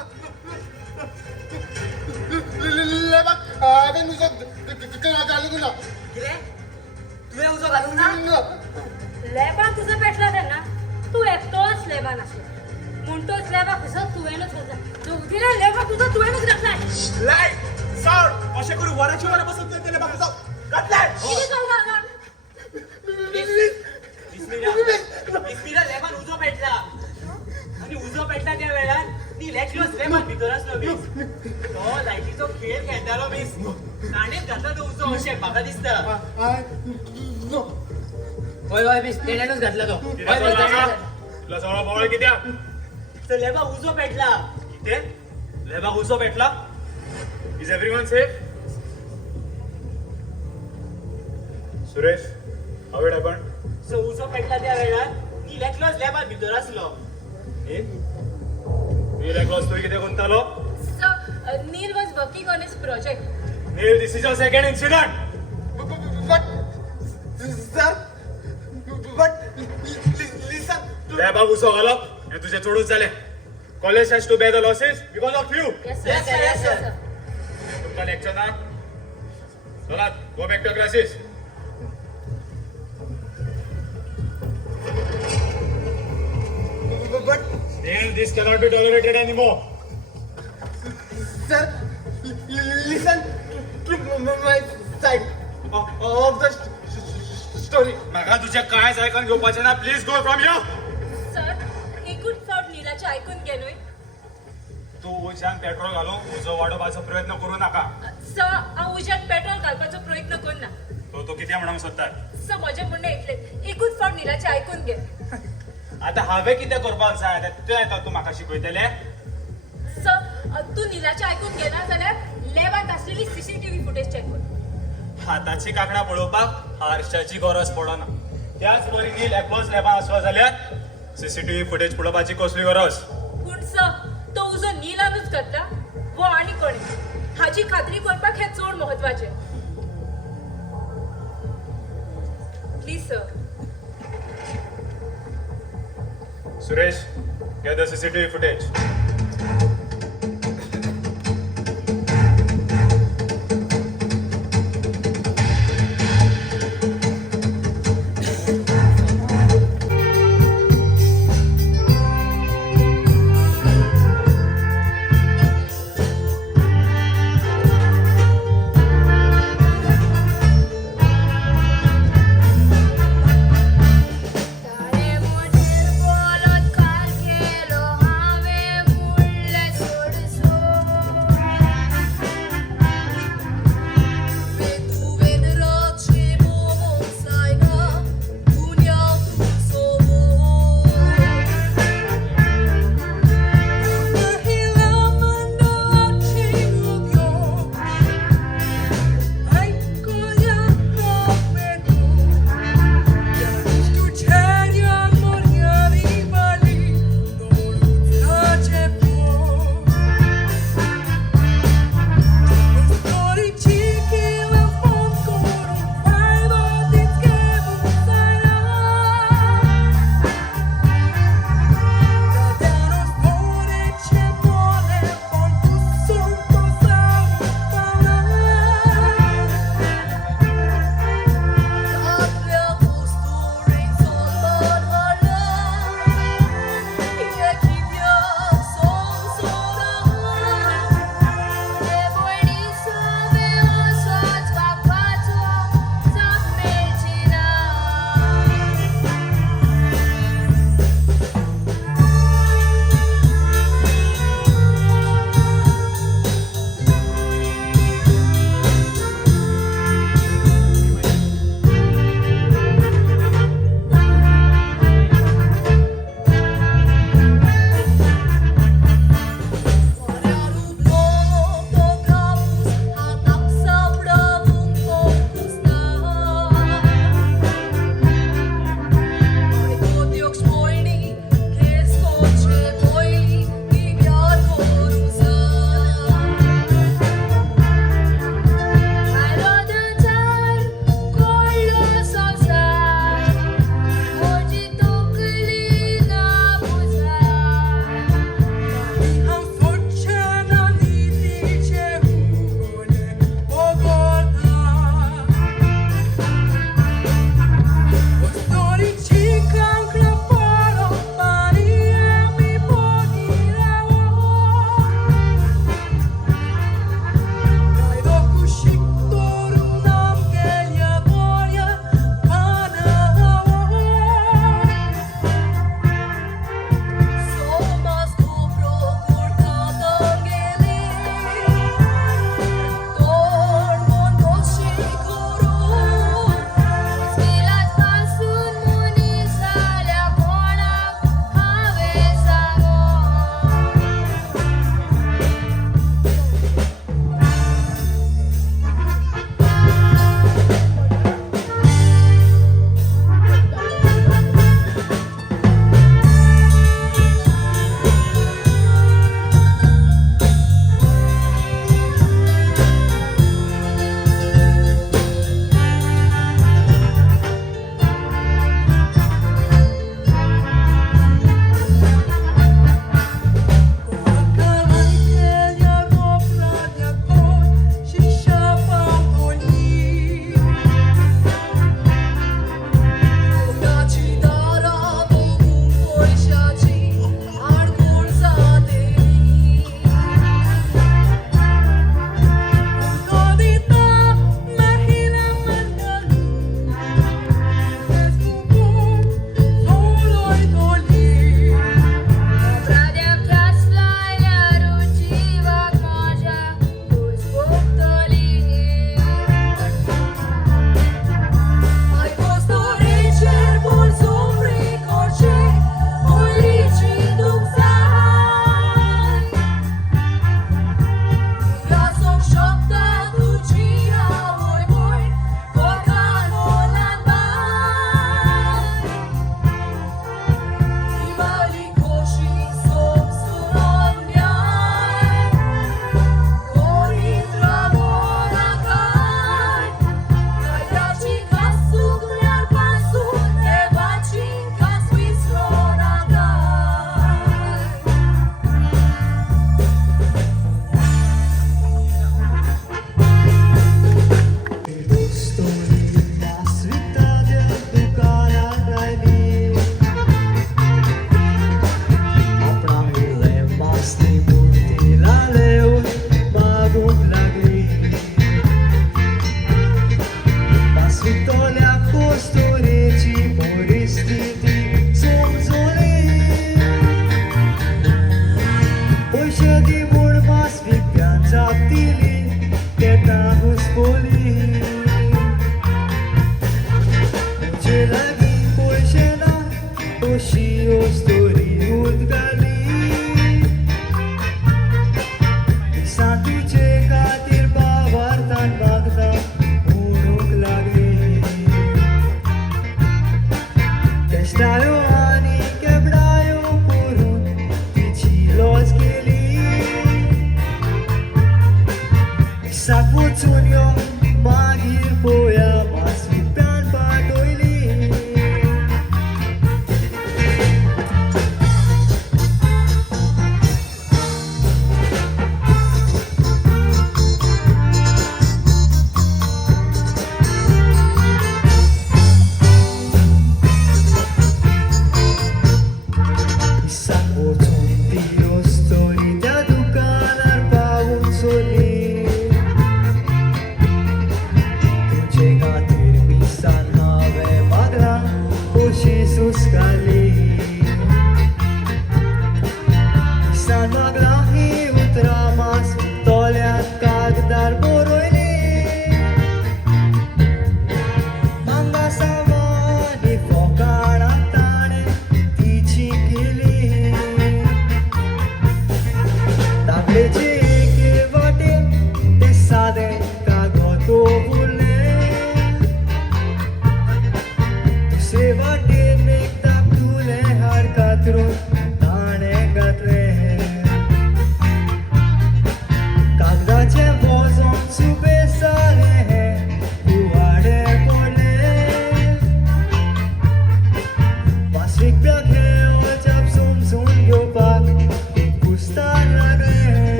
लेबाक हांवें उजो घालूंक ना कितें तुवें उजो घालूंक ना लेबान तुजो पेटला तेन्ना तू एकटोच लेबान आसलो म्हूण तोच लेबा कसो तुवेंच घातला दोगतीले लेबा तुजो तुवेंच घातलाय लायट सावंड अशें करून वराची वरां बसत तुवें तेल्या बाक उजो घातलाय कितें चलता हांगा इस्पिरा लेबान उजो पेटला आणि उजो पेटला त्या वेळार ती लॅक्लोस लेबान भितर आसलो मिस तो लायटीचो खेळ खेळटालो मिस ताणेच घातला तो उजो अशें म्हाका दिसता होय होय मिस तेणेनूच घातला तो होय मिस तुला सगळं बोवाळ कित्याक तो लेबा उजो पेटला कितें लेबा उजो पेटला is everyone safe Suresh how it happen so उजो पेटला त्या वेळार ती लॅक्लोस लेबान भितर आसलो नील एकलोस तुवें कितें कोत्तालो So, Neil was working on his project. Neil this is your second incident लॅबाक उसो घालप हें तुजें चडूच जालें college has to bear the losses because of you Yes, sir. Yes, sir. तुमकां लेक्चर ना चलात go back to classes Neil, this cannot be tolerated anymore. Sir, listen to my side of the story. म्हाका तुजें कांयच आयकून घेवपाचें ना please go from here Sir, एकूच फावट नीलाचे आयकून घे न्हय. तू उज्यान पेट्रोल घालून उजो वाडोवपाचो प्रयत्न करूं नाका Sir, हांव उज्यात पेट्रोल घालपाचो प्रयत्न करना. तो तूं कितें म्हणूंक सोदता Sir, म्हजें म्हणणें इतलें. एकूच फावट नीलाचे आयकून घे. आतां हांवें कितें करपाक जाय तें आतां तूं म्हाका शिकयतलें Sir, तूं नीलाचे आयकून घेना जाल्यार लॅबांत आसलेली CCTV फुटेज चॅक कर. हाताची कांकणां पळोवपाक हारशाची गरज पडना त्याच परी नील एकलोच लॅबान आसलो जाल्यार CCTV फुटेज पळोवपाची कसली गरज पूण सर तो उजो नीलानूच घातला वो आनी कोणी हाची खात्री करपाक हें चड म्हत्वाचें. Please sir. Suresh get the CCTV footage. ताळे मोठेर बोलत काल केलो हांवें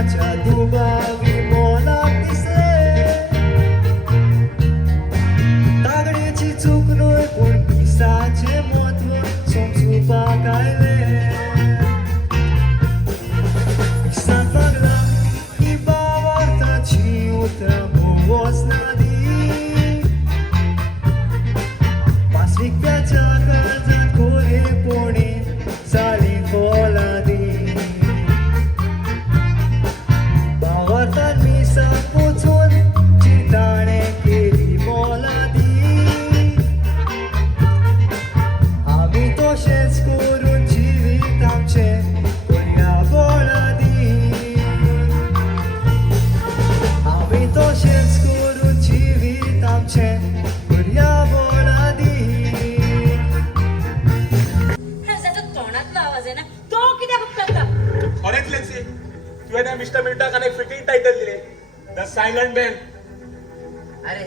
प्रेमाच्या दुबावी मोलाक दिसले तागड्याची चूक न्हय पूण पिसाचे म्हत्व समजुपाक आयले पिसाक लागला ही भावार्थाची उतरां वचना दी पासविकत्याच्या काळजात खोरेपणी जाली फौलादी भावार्थान मिसा पोचून चिताणे केली मोलादी आमी तशेंच करून जिवीत आमचें करुया बोलादी आमी तशेंच करून जिवीत आमचें करुया बोलादी ह्याचा तोंडातला आवाज आहे ना तो कित्याक उपकारता खरेंच लेक्सी तुवें त्या मिस्टर मिल्टनाक एक फिटींग टायटल दिले द सायलंट बँड अरे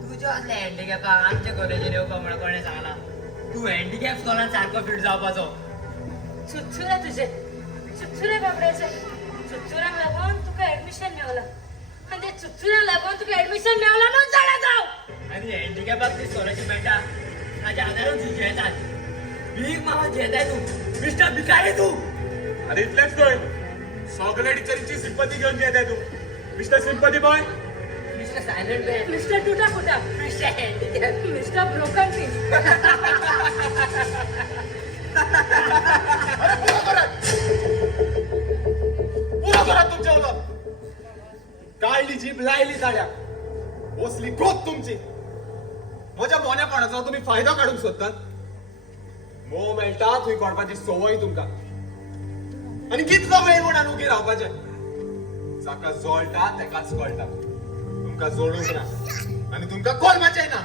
तुझ्या असल्या हँडिकॅपाक आमच्या कॉलेजीन येवपाक म्हणून कोणें सांगला तू हँडिकॅप स्कॉलान सारको फिट जावपाचो चुचुरे तुझे चुचुरे बाबड्याचे चुचुऱ्यांक लागून तुका ऍडमिशन मेवला आणि ते चुचुऱ्यांक लागून तुका ऍडमिशन मेवला म्हणून जाणा जाव आणि हँडिकॅपाक ती स्कॉलरशीप मेळटा ताच्या आदारून तूं जेतात भीक मागून जेताय तू मिस्टर भिकारी तू अरे इतलेंच न्हय सगळे टिचरींची सिंपती घेवन येताय तू mister sympathy boy mister silent band mister टुटा फुटा mister handicap mister broken piece पुरा घरात तुमच्या होता काळली जीभ लायली जाड्या बसली गोत तुमची माझ्या मोन्यापणाचा तुम्ही फायदा काढूक सोदतात मोह मेळटा थंय कोणपाची सवय तुमका आणि कितलो वेळ म्हणून उगी रावपाचें जाका जळटा तेकाच कळटा तुमका जोडूंक ना आणि तुमका कोलमाचें ना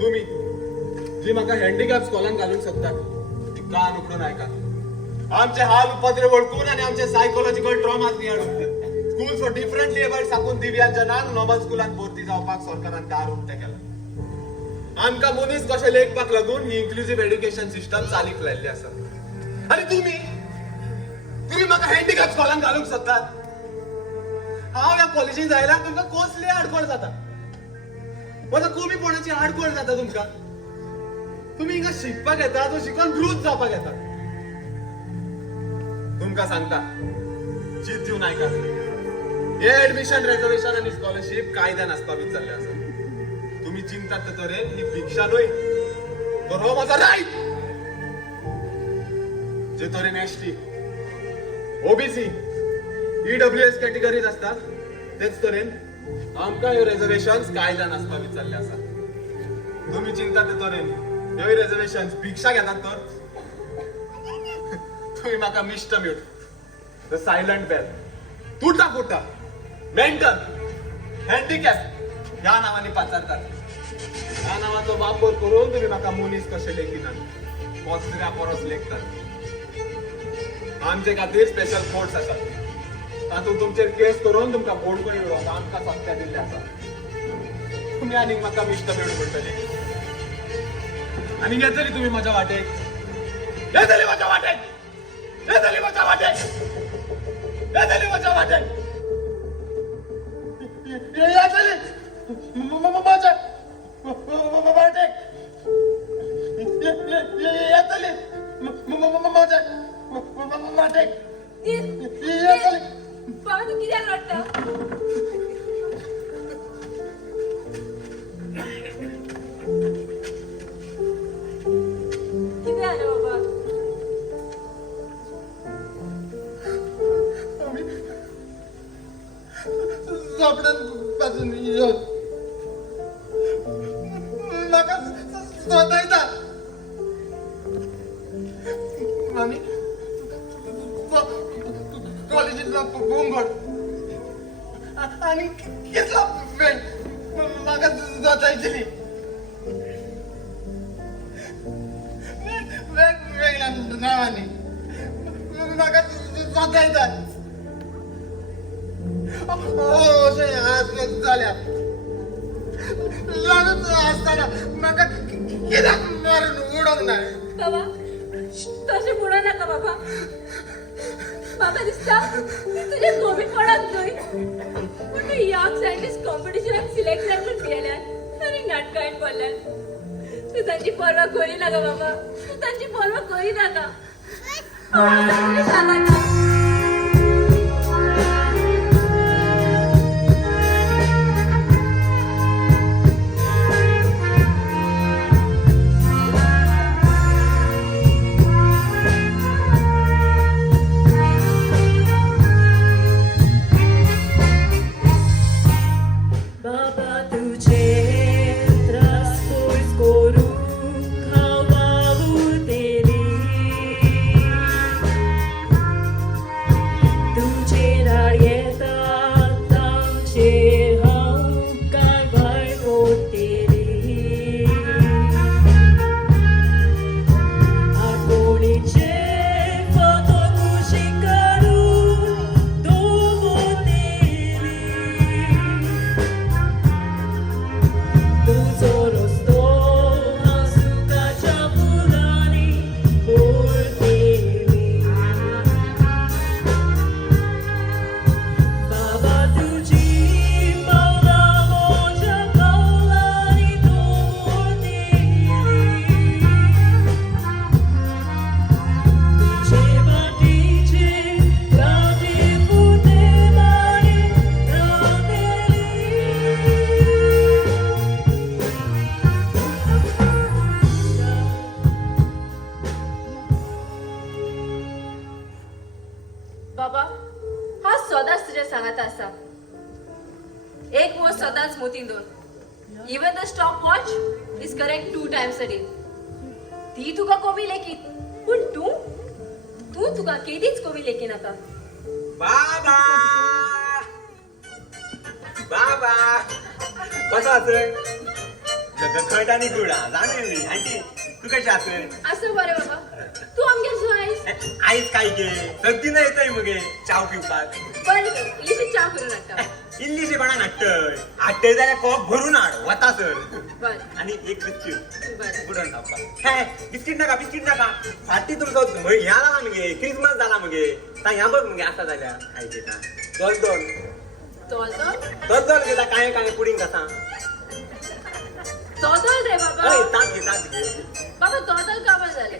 तुम्ही जी म्हाका हँडिकॅप स्कॉलान घालूंक सोदतात ती कान उकडून आयका आमचे हाल उपद्र वळखून आणि आमचे सायकोलॉजिकल ट्रॉमात नियाडून स्कूल फॉर डिफरंटली एबल्ड साकून दिव्यांजनांक नॉर्मल स्कुलांत भरती जावपाक सरकारान दार उक्तें केलां आमकां मनीस कशें लेखपाक लागून ही इन्क्लुझिव्ह एड्युकेशन सिस्टम चालीक लायल्ली आसा आनी तुम्ही म्हाका हँडिकॅप स्कॉलान घालूंक सोदतात हांव ह्या कॉलेजींत आयल्यार तुमकां कसली आडखळ जाता म्हज्या कमीपणाची आडखळ जाता तुमकां तुम्ही हिंगा शिकपाक येता तो शिकून ग्रूथ जावपाक येता तुमकां सांगता जीत दिवन आयका हे ऍडमिशन रिझर्वेशन आनी स्कॉलरशीप कायद्यान आसपावीत जाल्ले आसा तुम्ही चिंतात ते तरेन ही भिक्षा न्हय तर हो म्हजो रायट जे तरेन एसटी ओबीसी ईडब्ल्यूएस कॅटेगरीज असतात तेच तरेन आमकां ह्यो रिझर्वेशन्स कायद्यान आसपावीत जाल्ले आसा तुम्ही चिंतात ते तरेन ह्यो रिझर्वेशन्स भिक्षा घेतात तर तुम्ही म्हाका mister mute the silent bell तुटा फुटा मेंटल हँडिकॅप ह्या नावांनी पाचारतात ह्या नावाचो वापर करून तुम्ही म्हाका मनीस कशे लेखिनात पोचऱ्या परस लेखतात आमचे खातीर स्पेशल कोर्ट्स आसात तातूंत तुमचेर केस करून तुमकां बोडकणी उडोवंक आमकां सत्या दिल्ले आसा तुम्ही आनीक म्हाका मिस्टर म्यूट म्हणटली आणि येतली तुम्ही माझ्या वाटेक येतली माझ्या वाटेक येतली माझ्या वाटेक येतली माझ्या वाटेक येतली माझ्या वाटेक येतली माझ्या वाटेक येतली बाबा तू कित्याक रडटा कितें जालें बाबा झोपड्यान येवन म्हाका स्वता आनी कॉलेजींतलो बोंगड आनी कितलो वेळ म्हाका जोतायतली वेगवेगळ्या नांवांनी म्हाका जोतायतात अशें हात जाल्या लागून आसतना म्हाका कित्याक मारून उडोंक ना बाबा तशें म्हणू नाका बाबा म्हाका दिसता तुझे कमी पडत न्हय पूण तूं यंग सायंटिस्ट कॉम्पिटिशनाक सिलेक्ट जावन गेल्यान आनी नाटकांत पडल्यान तूं तांची पर्वा करिना गा बाबा तूं तांची पर्वा करिना गा सांगा Baba तुझे त्रास पयस करूंक हांव वावुरतेली तुझे राळ येता तांचेर हांव कांय भायर ओडटेली आपुणीचे फोटो खुशी काडून दवरतेली तुझो रस्तो हांव सुखाच्या फुलांनी भरतेली बाबा तुझी पावलां म्हज्या पावलांनी दवरतेली तुजे वाटेचे रावते फुटे मारी रावतेली बाबा हा सदांच तुझ्या सांगात आसा एक वस्त सदांच मोतीन दवर even the stop watch is correct 2 times a day ती तुका कमी लेखीत पूण तू तुका केदीच कमी लेखी नाका बाबा बाबा कसो आसय खट आनी गुडा जाणें मी आंटी तू कशें आसय असं बरें बाबा तू आमगेर जो आयस आयज काय गे सर्दीन येतय मगे चाव पिवपाक बरें तर इल्लीशी च्या करून नाका इल्लीशी कोणाक हाडटय जाल्यार कप भरून हाड वता सर बरें आनी एक बिस्कीट बरें बुडोन खावपाक हे बिस्कीट नाका फाटी तुमचो ह्या जाला मगे क्रिसमस जाला मगे ता ह्या बघ मगे आसा जाल्यार खायचे ता दोन घेता कांय पुडींग आसा तोदल रे बाबा हय तांत घे बाबा तोदल काबार जाले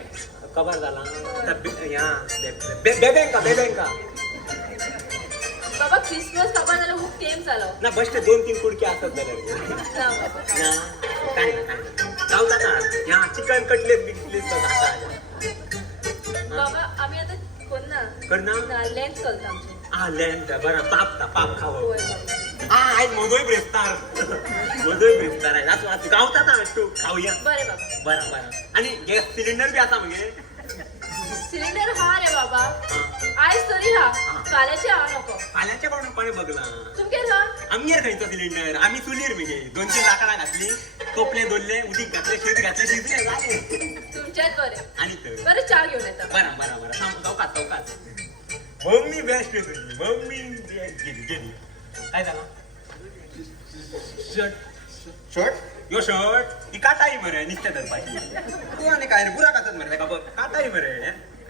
कवर जाला ह्या बेबेंका बाबा क्रिसमस काबार जाल्यार खूब टाइम जालो ना बेश्टे 2-3 कुडके आसत जाल्यार ना बाबा ना काय जाऊ जाता ह्या चिकन कटलेट बिकलेट जाता बाबा आम्ही आता कोण करना ना लेंथ चलता आमचे लँड बरं पाप खावं होय बाबा आयज मोदोय ब्रेस्तार आयज आसूं गावता ना तूं खावया बरें बाबा बरं आणि गॅस सिलिंडर बी आसा मगे सिलेंडर हा रे बाबा आयज तरी हा फाल्याचे हा नको फाल्यांच्या कोणी बघला तुमगेर हा आमगेर खंयचो सिलिंडर आमी चुलीर मगे 2-3 लाकडां घातली तोपले दोल्ले उदीक घातले शीत घातले शिजले जाले तुमच्यात बरें आणि तर बरें चा घेऊन येता बरं चौकात मम्मी बेस्ट तुझी मम्मी गेली काय झालं शर्ट यो शर्ट ही काटाई मरे निश्चित धरपाची तू आणि काय रे बुरा कातत मरे का बघ काटाई मरे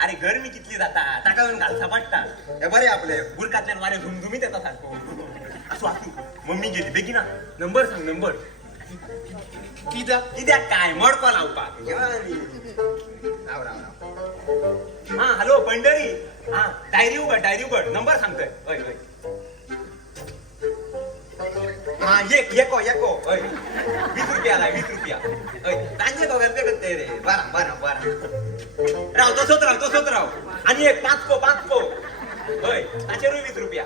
अरे गरमी कितली जाता ताका जाऊन घालता पडटा हे बरे आपले बुरकातल्यान वारे झुमझुमीत येता सारखो असू मम्मी गेली बेगिना नंबर सांग नंबर कित्याक काय मडको लावपाक हा हॅलो पंढरी हा डायरी उघड नंबर सांगतोय हय हा येको हय 20 रुपया हय तांचे दोघांचे करते रे बरं राव तसोच राव आणि एक 5 पो हय ताचेरूय 20 रुपया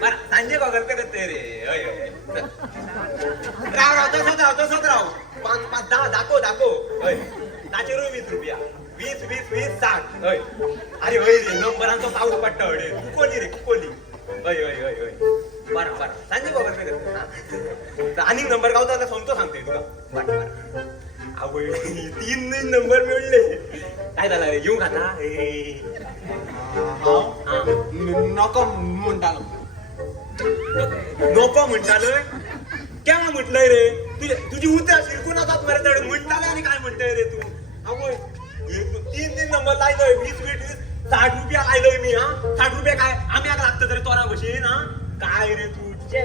बरं तांचे गॉगल पे करते रे हय राव तसोच राव 5 दाखव हय ताचेरूय 20 रुपया 20 60 हय अरे हय रे नंबरांचो पाऊस पडटा हय कुकोली हय बरं सांजे गॉगल पे करते आणि नंबर गावता जाल्यार सोमतो सांगते तुका बरं आवय 3 नंबर मेळ्ळे काय झालं येऊ खाता नको म्हणटालो नको म्हणटालय केव्हा म्हटलंय रे तुझी उद्या शिरकून आसात मरे चढ म्हणटाले आणि काय म्हणतोय रे तू आवय 3 नंबर लायलोय 20 60 रुपया लायलोय मी 60 रुपया काय रे तू चे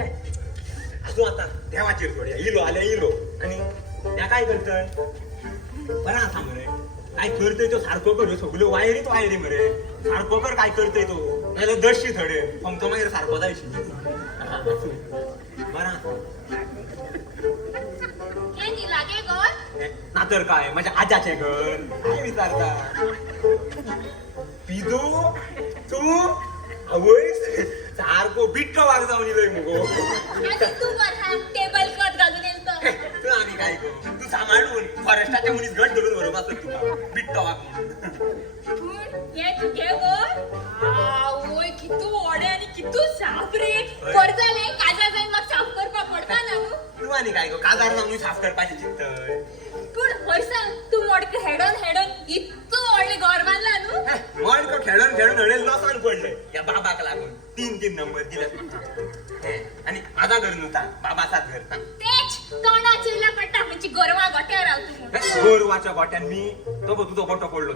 तू आता देवाचेर सोडया इलो आल्या इलो आणि त्या काय करतय बरा असा मरे काय करतोय तो सारखो कर सगळं वायरी तो वायरी मरे सारखो कर काय करतोय तो नाहीतर दशशी थोडे मग तो मागीर सारको जायशी बरा हे नी लागे घर ना तर काय माझ्या आजाचे घर काय विचारता पिदू तू आवय सारको बिट्टो वाग जाऊन इलोय मुगो आणि तू बरहा टेबल क्लॉथ घालून येतो तू आणि काय गो तू सांभाळून फॉरेस्टाच्या मुलीस घट धरून बरोबर असत तुका बिट्टो वाग हे तुगे गो ओय कितू ओडे आणि कितू साफ रे पडजाले काजा जाईन मग साफ करपा पडता ना तू आणि काय गो काजार नावनी साफ करपाचे चित्तय पूण हयसा तू मोडक हेडन इतकं व्हडलें घर बांदला न्हू मग तो खेळून खेळून हडे लॉसान पडले या बाबाक लागून 3 नंबर दिले म्हाका आणि माझा घर न्हूता बाबाचाच घर ता तेच तोंडा चिल्ला पडटा म्हणजे गोरवा गोट्या राव तू गोरवाच्या गोट्यान मी तो गो तुझो गोटो पडलो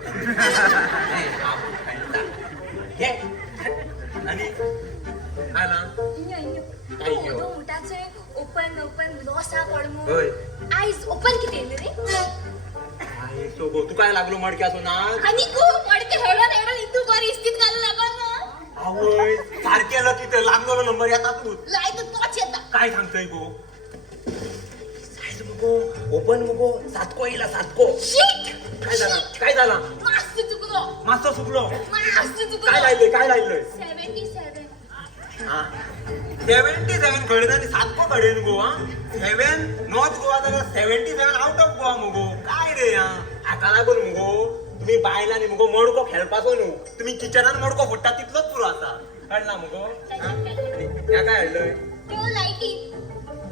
हे आणि आला दोन उठाचे ओपन लॉसा पडमो होय आईज ओपन किती रे काय तो गो तू काय लागलो मडके असो ना आणि खूप मोडके हेडन इतू बरी स्थित घालू लागो ना आवय सारखेलं तिथे लागलो नंबर येता तू लाईट तोच येता काय सांगतोय गो सायज मुगो ओपन मुगो सातको येला सातको शिट काय झाला मस्त चुकलो मास्तर चुकलो मस्त चुकलो काय लायलंय 77 हा 77 घडन आणि सातको घडेन गो हा 7 नॉर्थ गोवा जाल्यार 77 आउट ऑफ गोवा मुगो काय रे हा हाका लागून मुगो तुम्ही बायलांनी मुगो मडको खेळपाचो न्हू तुम्ही किचनान मडको फोडटा तितलोच पुरो आसा कळना मुगो ह्या काय हाडलंय त्यो लाईटी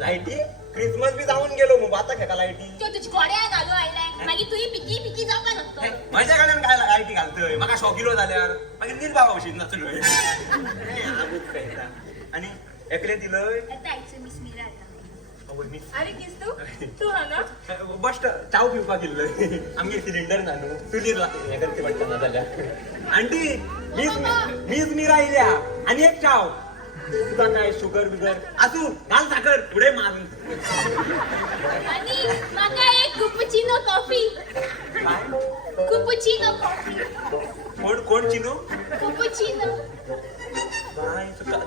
लायटी क्रिसमस बी जाऊन गेलो मुगो आता खेका लायटी त्यो तुझ गोड्या घालू आयलाय मागीर तुही पिकी जावपा लागतो माझ्या गाड्यान काय लायटी घालतोय म्हाका शॉकिलो जाल्यार मागीर नील बाबा भशेन नाचलोय आबूच खायता आणि एकले दिलंय आता आईचं मिस मीरा आवय मी अरे किस तू हांगा बस्ट चाव पिवपाक गेल्लोय आमगे सिलिंडर ना न्हू चुलीर हे करचे पडटा ना जाल्यार आंटी मीच मीरा आयल्या आणि एक चाव तुका काय शुगर बिगर आसू घाल साखर पुढे मारून आणि माका एक कुपुचिनो कॉफी काय कुपुचिनो कॉफी कोण चिनू कुपुचिनो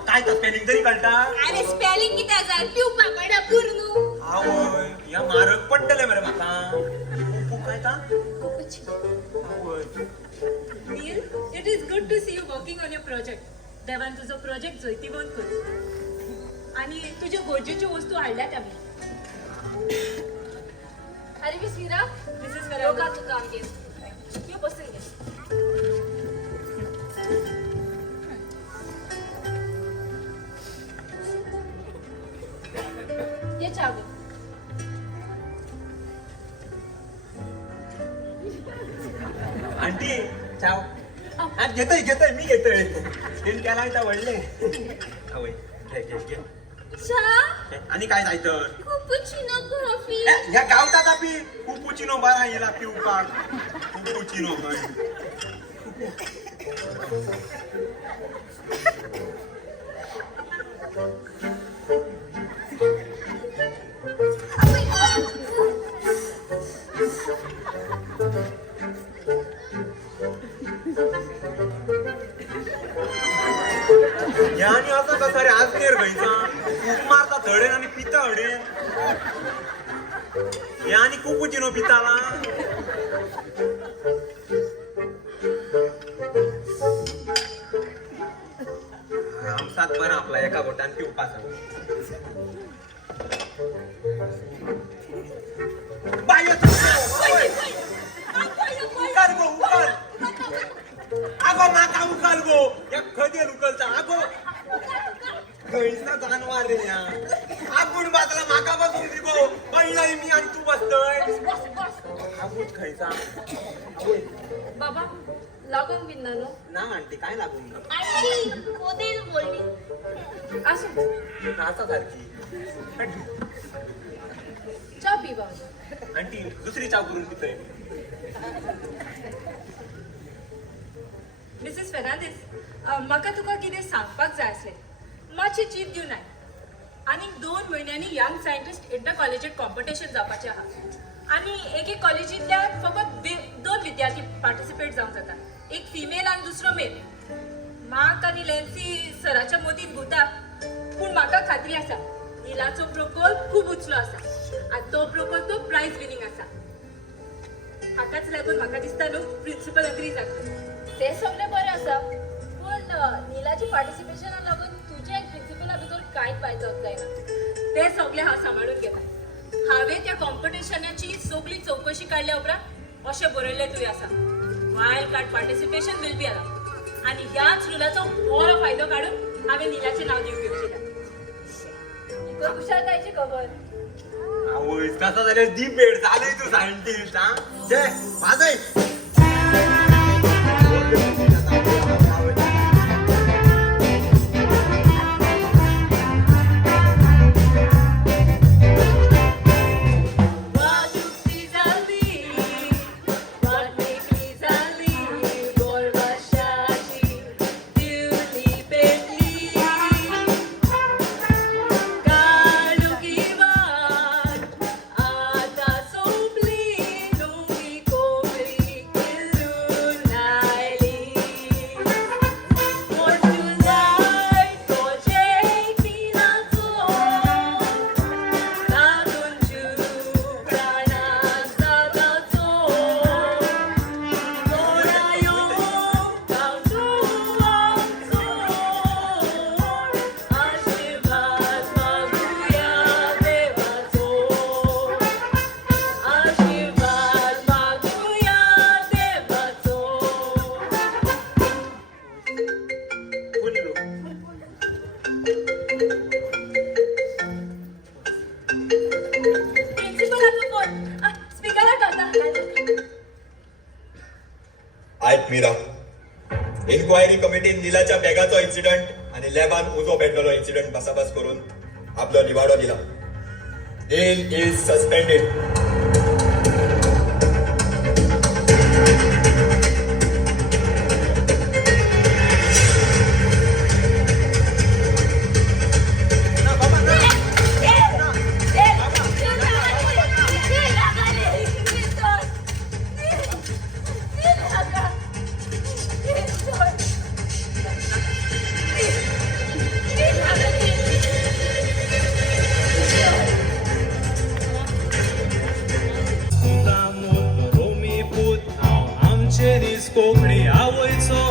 काय तर स्पेलिंग तरी कळटा अरे स्पेलिंग किती आसा पिवपा पडा पूर्ण आवय या मारक पडटले मरे म्हाका तू काय ता कुपुचिनो आवय Neil it is good to see you working on your project देवान तुझो प्रोजेक्ट जैती बंद कर आणि तुज्यो गरजेच्यो वस्तू हाडल्यात आमी अरे मिस मीरा मिसेस योगा फरागो तू काम घे यो बसून घे ये चागो आंटी चाव घेतोय मी घेतोय त्याला इथं वळले आवय घे चा आणि काय जायचं कुपुचिनो कॉफी ह्या गावतात आपी कुपुचिनो बरा येला पिवपाक कुपुचिनो यानी असं कसं रे आज नेर घ्यायचा खूप मारता थडेन आणि पिता हडेन यानी कुपुचिनो पिताला आमचाच बरं आपला एका बोटान पिवपाचा बाय उकाल गो उकाल आगो नाका उकाल गो एक खदेर उकलता आगो खंयचा जानवार रे या आगून बाजला माका बसून दिगो पहिलाय मी आणि तू बसतोय आगूच खंयचा बाबा लागून बिन ना ना आंटी काय लागून आंटी कोदेल बोलली असो नाचा सारखी चा पी बाबा आंटी दुसरी चाव करून पितोय मिसेस फेर्नांडीस म्हाका तुका कितें सांगपाक जाय आसलें मातशी चीत दिवं नाय आनी 2 म्हयन्यांनी यंग सायंटिस्ट इंटर कॉलेजीत कॉम्पिटिशन जावपाचें आहा आनी एक कॉलेजींतल्यान फकत 2 विद्यार्थी पार्टिसिपेट जावंक जाता एक फिमेल आनी दुसरो मेल मार्क आनी लॅन्सी सराच्या मोदीन गुता पूण म्हाका खात्री आसा निलाचो प्रकल्प खूब उंचलो आसा आनी तो प्रकल्प प्रायज विनींग आसा हाकाच लागून म्हाका दिसता न्हू प्रिन्सिपल अग्री जाता ते सगळे बरें आसा पूण निलाची पार्टिसिपेशनाक लागून तुज्या एक प्रिन्सिपला भितर कांयच वायट जावंक जायना ते सगळे हांव सांबाळून घेता हांवें त्या कॉम्पिटिशनाची सगळी चवकशी काडल्या उपरांत अशें बरयल्लें तुवें आसा wild card participation will be allowed आनी ह्याच रुलाचो बरो फायदो काडून हांवें निलाचें नांव दिवंक येवचिना इतको कुशालकायेची खबर आवय तसा जाल्यार डिबेट जालय तू सायंटिस्ट हा जय वाजय मीरा इन्क्वायरी कमिटीन निलाच्या बॅगाचो इन्सिडंट आणि लॅबान उजो पेटलेलो इन्सिडंट भासाभास करून आपलो निवाडो दिला नील इज सस्पेंडेड कोंकणी आवयचो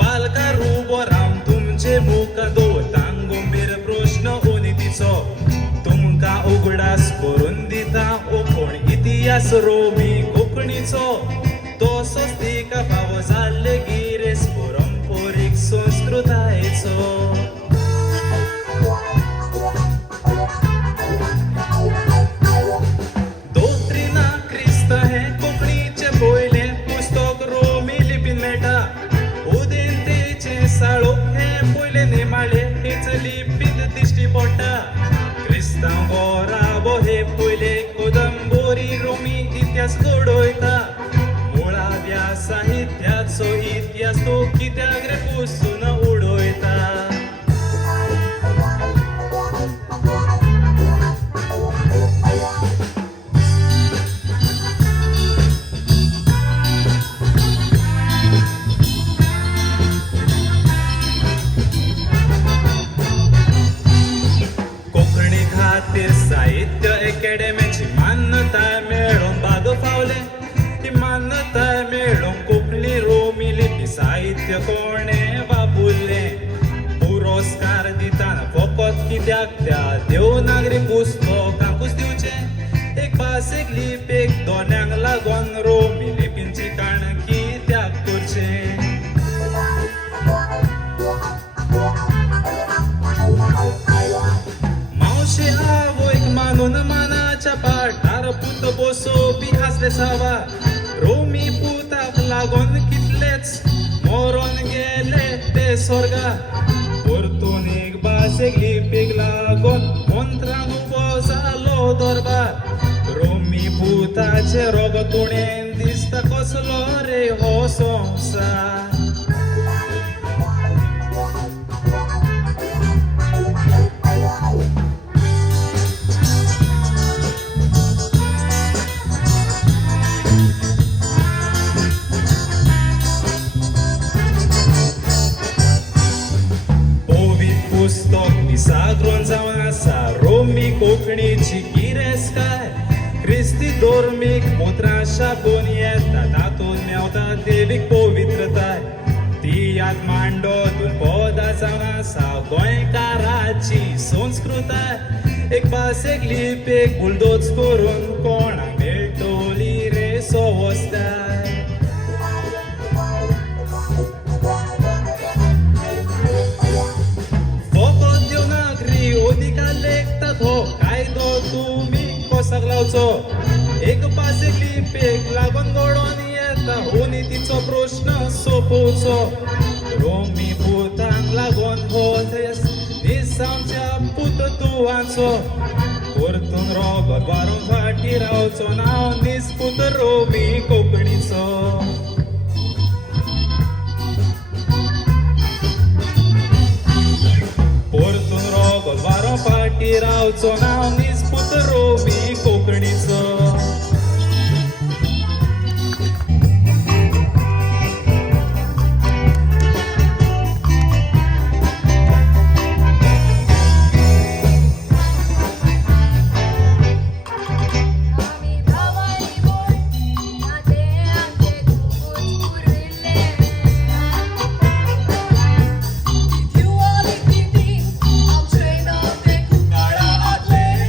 पालका रुबो राम तुमचे मुख दवरतांगो मेर प्रश्न उनितीचो तुमकां उगडास करून दिता कोण इतिहास रोमी कोंकणीचो तसोच तिका फावो जाल्ले गिरेस परंपरीक संस्कृतायेचो दोत्रिना क्रिस्त हे कोंकणीचे पयले उदेंतेचे साळो हे पयले नेमाळे हेच लिपीत दिश्टी पडटा क्रिस्तांव गोराबो हे पयले कोदंबोरी रोमी इतिहास घडोयता मुळाव्या साहित्याचो इतिहास तो कित्याक रे पुसून उडोयता साहित्य अकॅडमीची मान्यताय मेळोवन भाग फावले ती मान्यताय मेळोवन कोंकणी रोमी लिपी साहित्य कोणे बाबुल्ले पुरस्कार दिताना फकत कित्याक त्या देवनागरी पुस्तकांकूच दिवचे एक भासेक लिपीक दोन्यांक लागून रोमी लिपींची काणकी त्याग करचे मावशे आवयक मानून मानाच्या पाठार पूत बसोवपी हासले सावा रोमी पुताक लागून कितलेच मरोन गेले ते स्वर्गा पोर्तुगीज भाशेक लिपीक लागून मंत्रांक उबो जालो दरबार रोमी पुताचे रोगतुणेन दिसता कसलो रे हो संवसार पुस्तक विसागरून जावन आसा रोमी कोंकणीची गिरेस काय क्रिस्ती धोर्मीक मुद्रा शापून येता तातून मेवता देवीक पवित्रताय ती याद मांडोतून पदां जावन आसा गोंयकाराची संस्कृताय एक भासेक लिपेक बुलदोज करून कोणाक मेळटली रे सोवस्ताय फकत देवनागरी अधिकार लेखतात हो कायदो तुमी कोसाक लावचो एक भासेक लिपेक लागून घडोवन येता उनितीचो प्रश्न सोपोवचो रोमी भुतांक लागून हो देश निसांच्या पुततुवांचो परतून रोगत वारूंक फाटी रावचो नांव निस्पुत रोमी कोंकणीचो परतून रोगत वारो फाटी रावचो नांव निस्पुत रोमी कोंकणीचो आमी भावाली बोल नाते आमचे खूप पुरविल्ले दिवाळी किती आमचे नाते खूप काळातले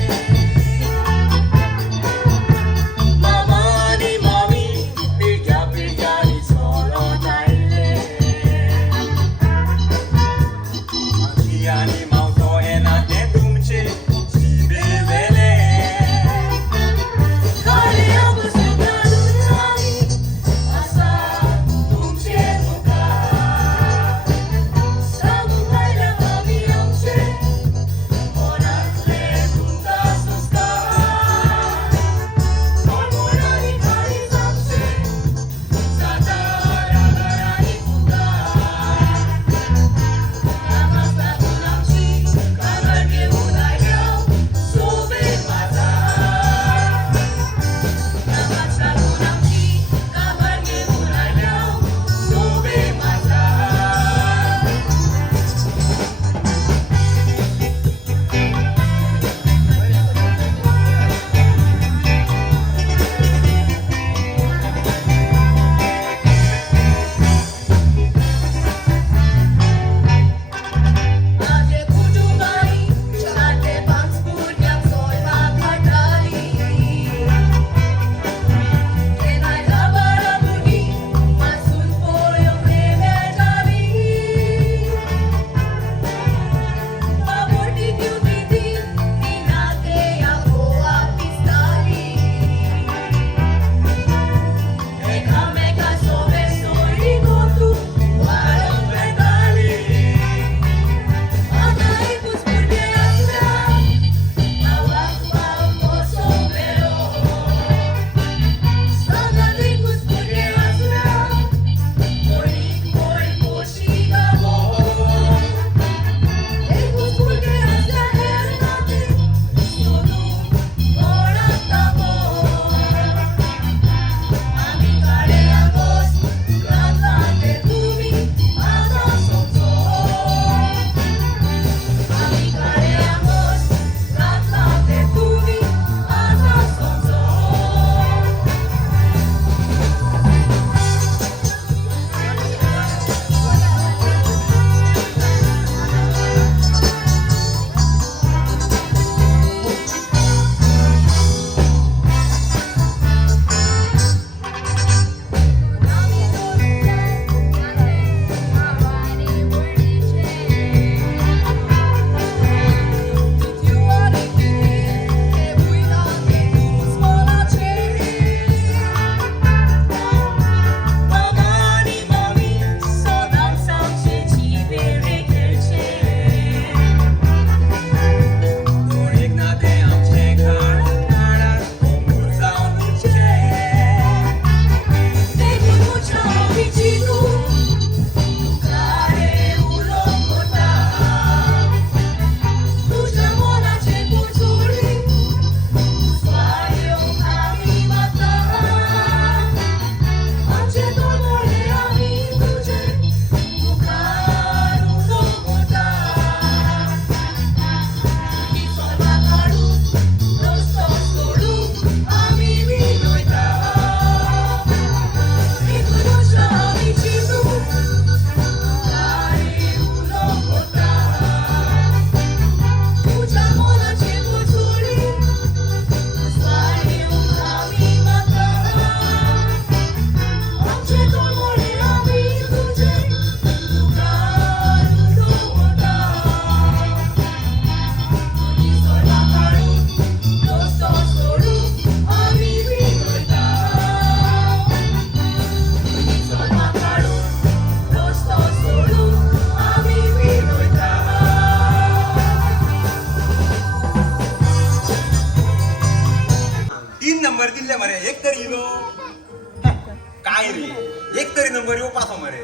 नंबर येवपाचो मरे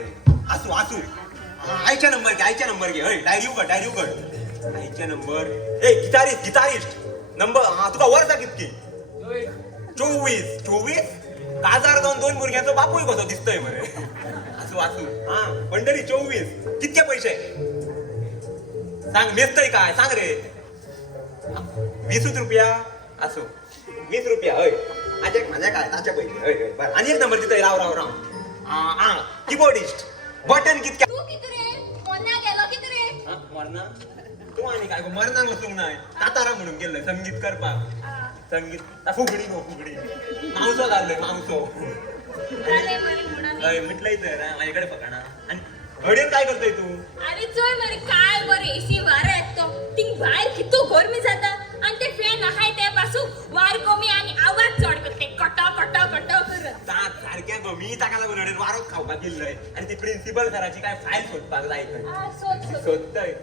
आसू आसू आयच्या नंबर घे हय डायरी उगड आयच्या नंबर ए गिटारिस्ट नंबर तुका वर्सां कितकी 24 काजार जावन 2 भुरग्यांचो बापूय कसो दिसतोय मरे आसू हा पंढरी 24 कितके पैसे सांग मेस्तय काय सांग रे 20 रुपया आसू 20 रुपया हय माझ्या काय ताचे पयलीं हय बरं आनी एक नंबर दितय राव कीबोर्डिस्ट बटन कितके तू किती रे मोन्या गेलो किती रे मरना तू आनी काय गो मरनाक वचूंक नाय तातारा म्हणून गेल्लय संगीत करपाक संगीत फुगडी मावसो घाल्लय मावसो जाले मरे म्हणून हय म्हटलंय तर माझ्या कडे फकाणा आणि हडेन काय करतोय तू अरे चोय मरे काय बरे एसी वारा येतो थिंग भायर कितो गरमी जाता आणि ते फॅन आहाय ते पासून वार कमी आणि आवाज चड करते कट करत तात सारख्या गो मी ताका लागून हडेन वारोच खावपाक गेल्लय आणि ती प्रिन्सिपल सराची काय फायल सोदपाक जाय खंय सोदतय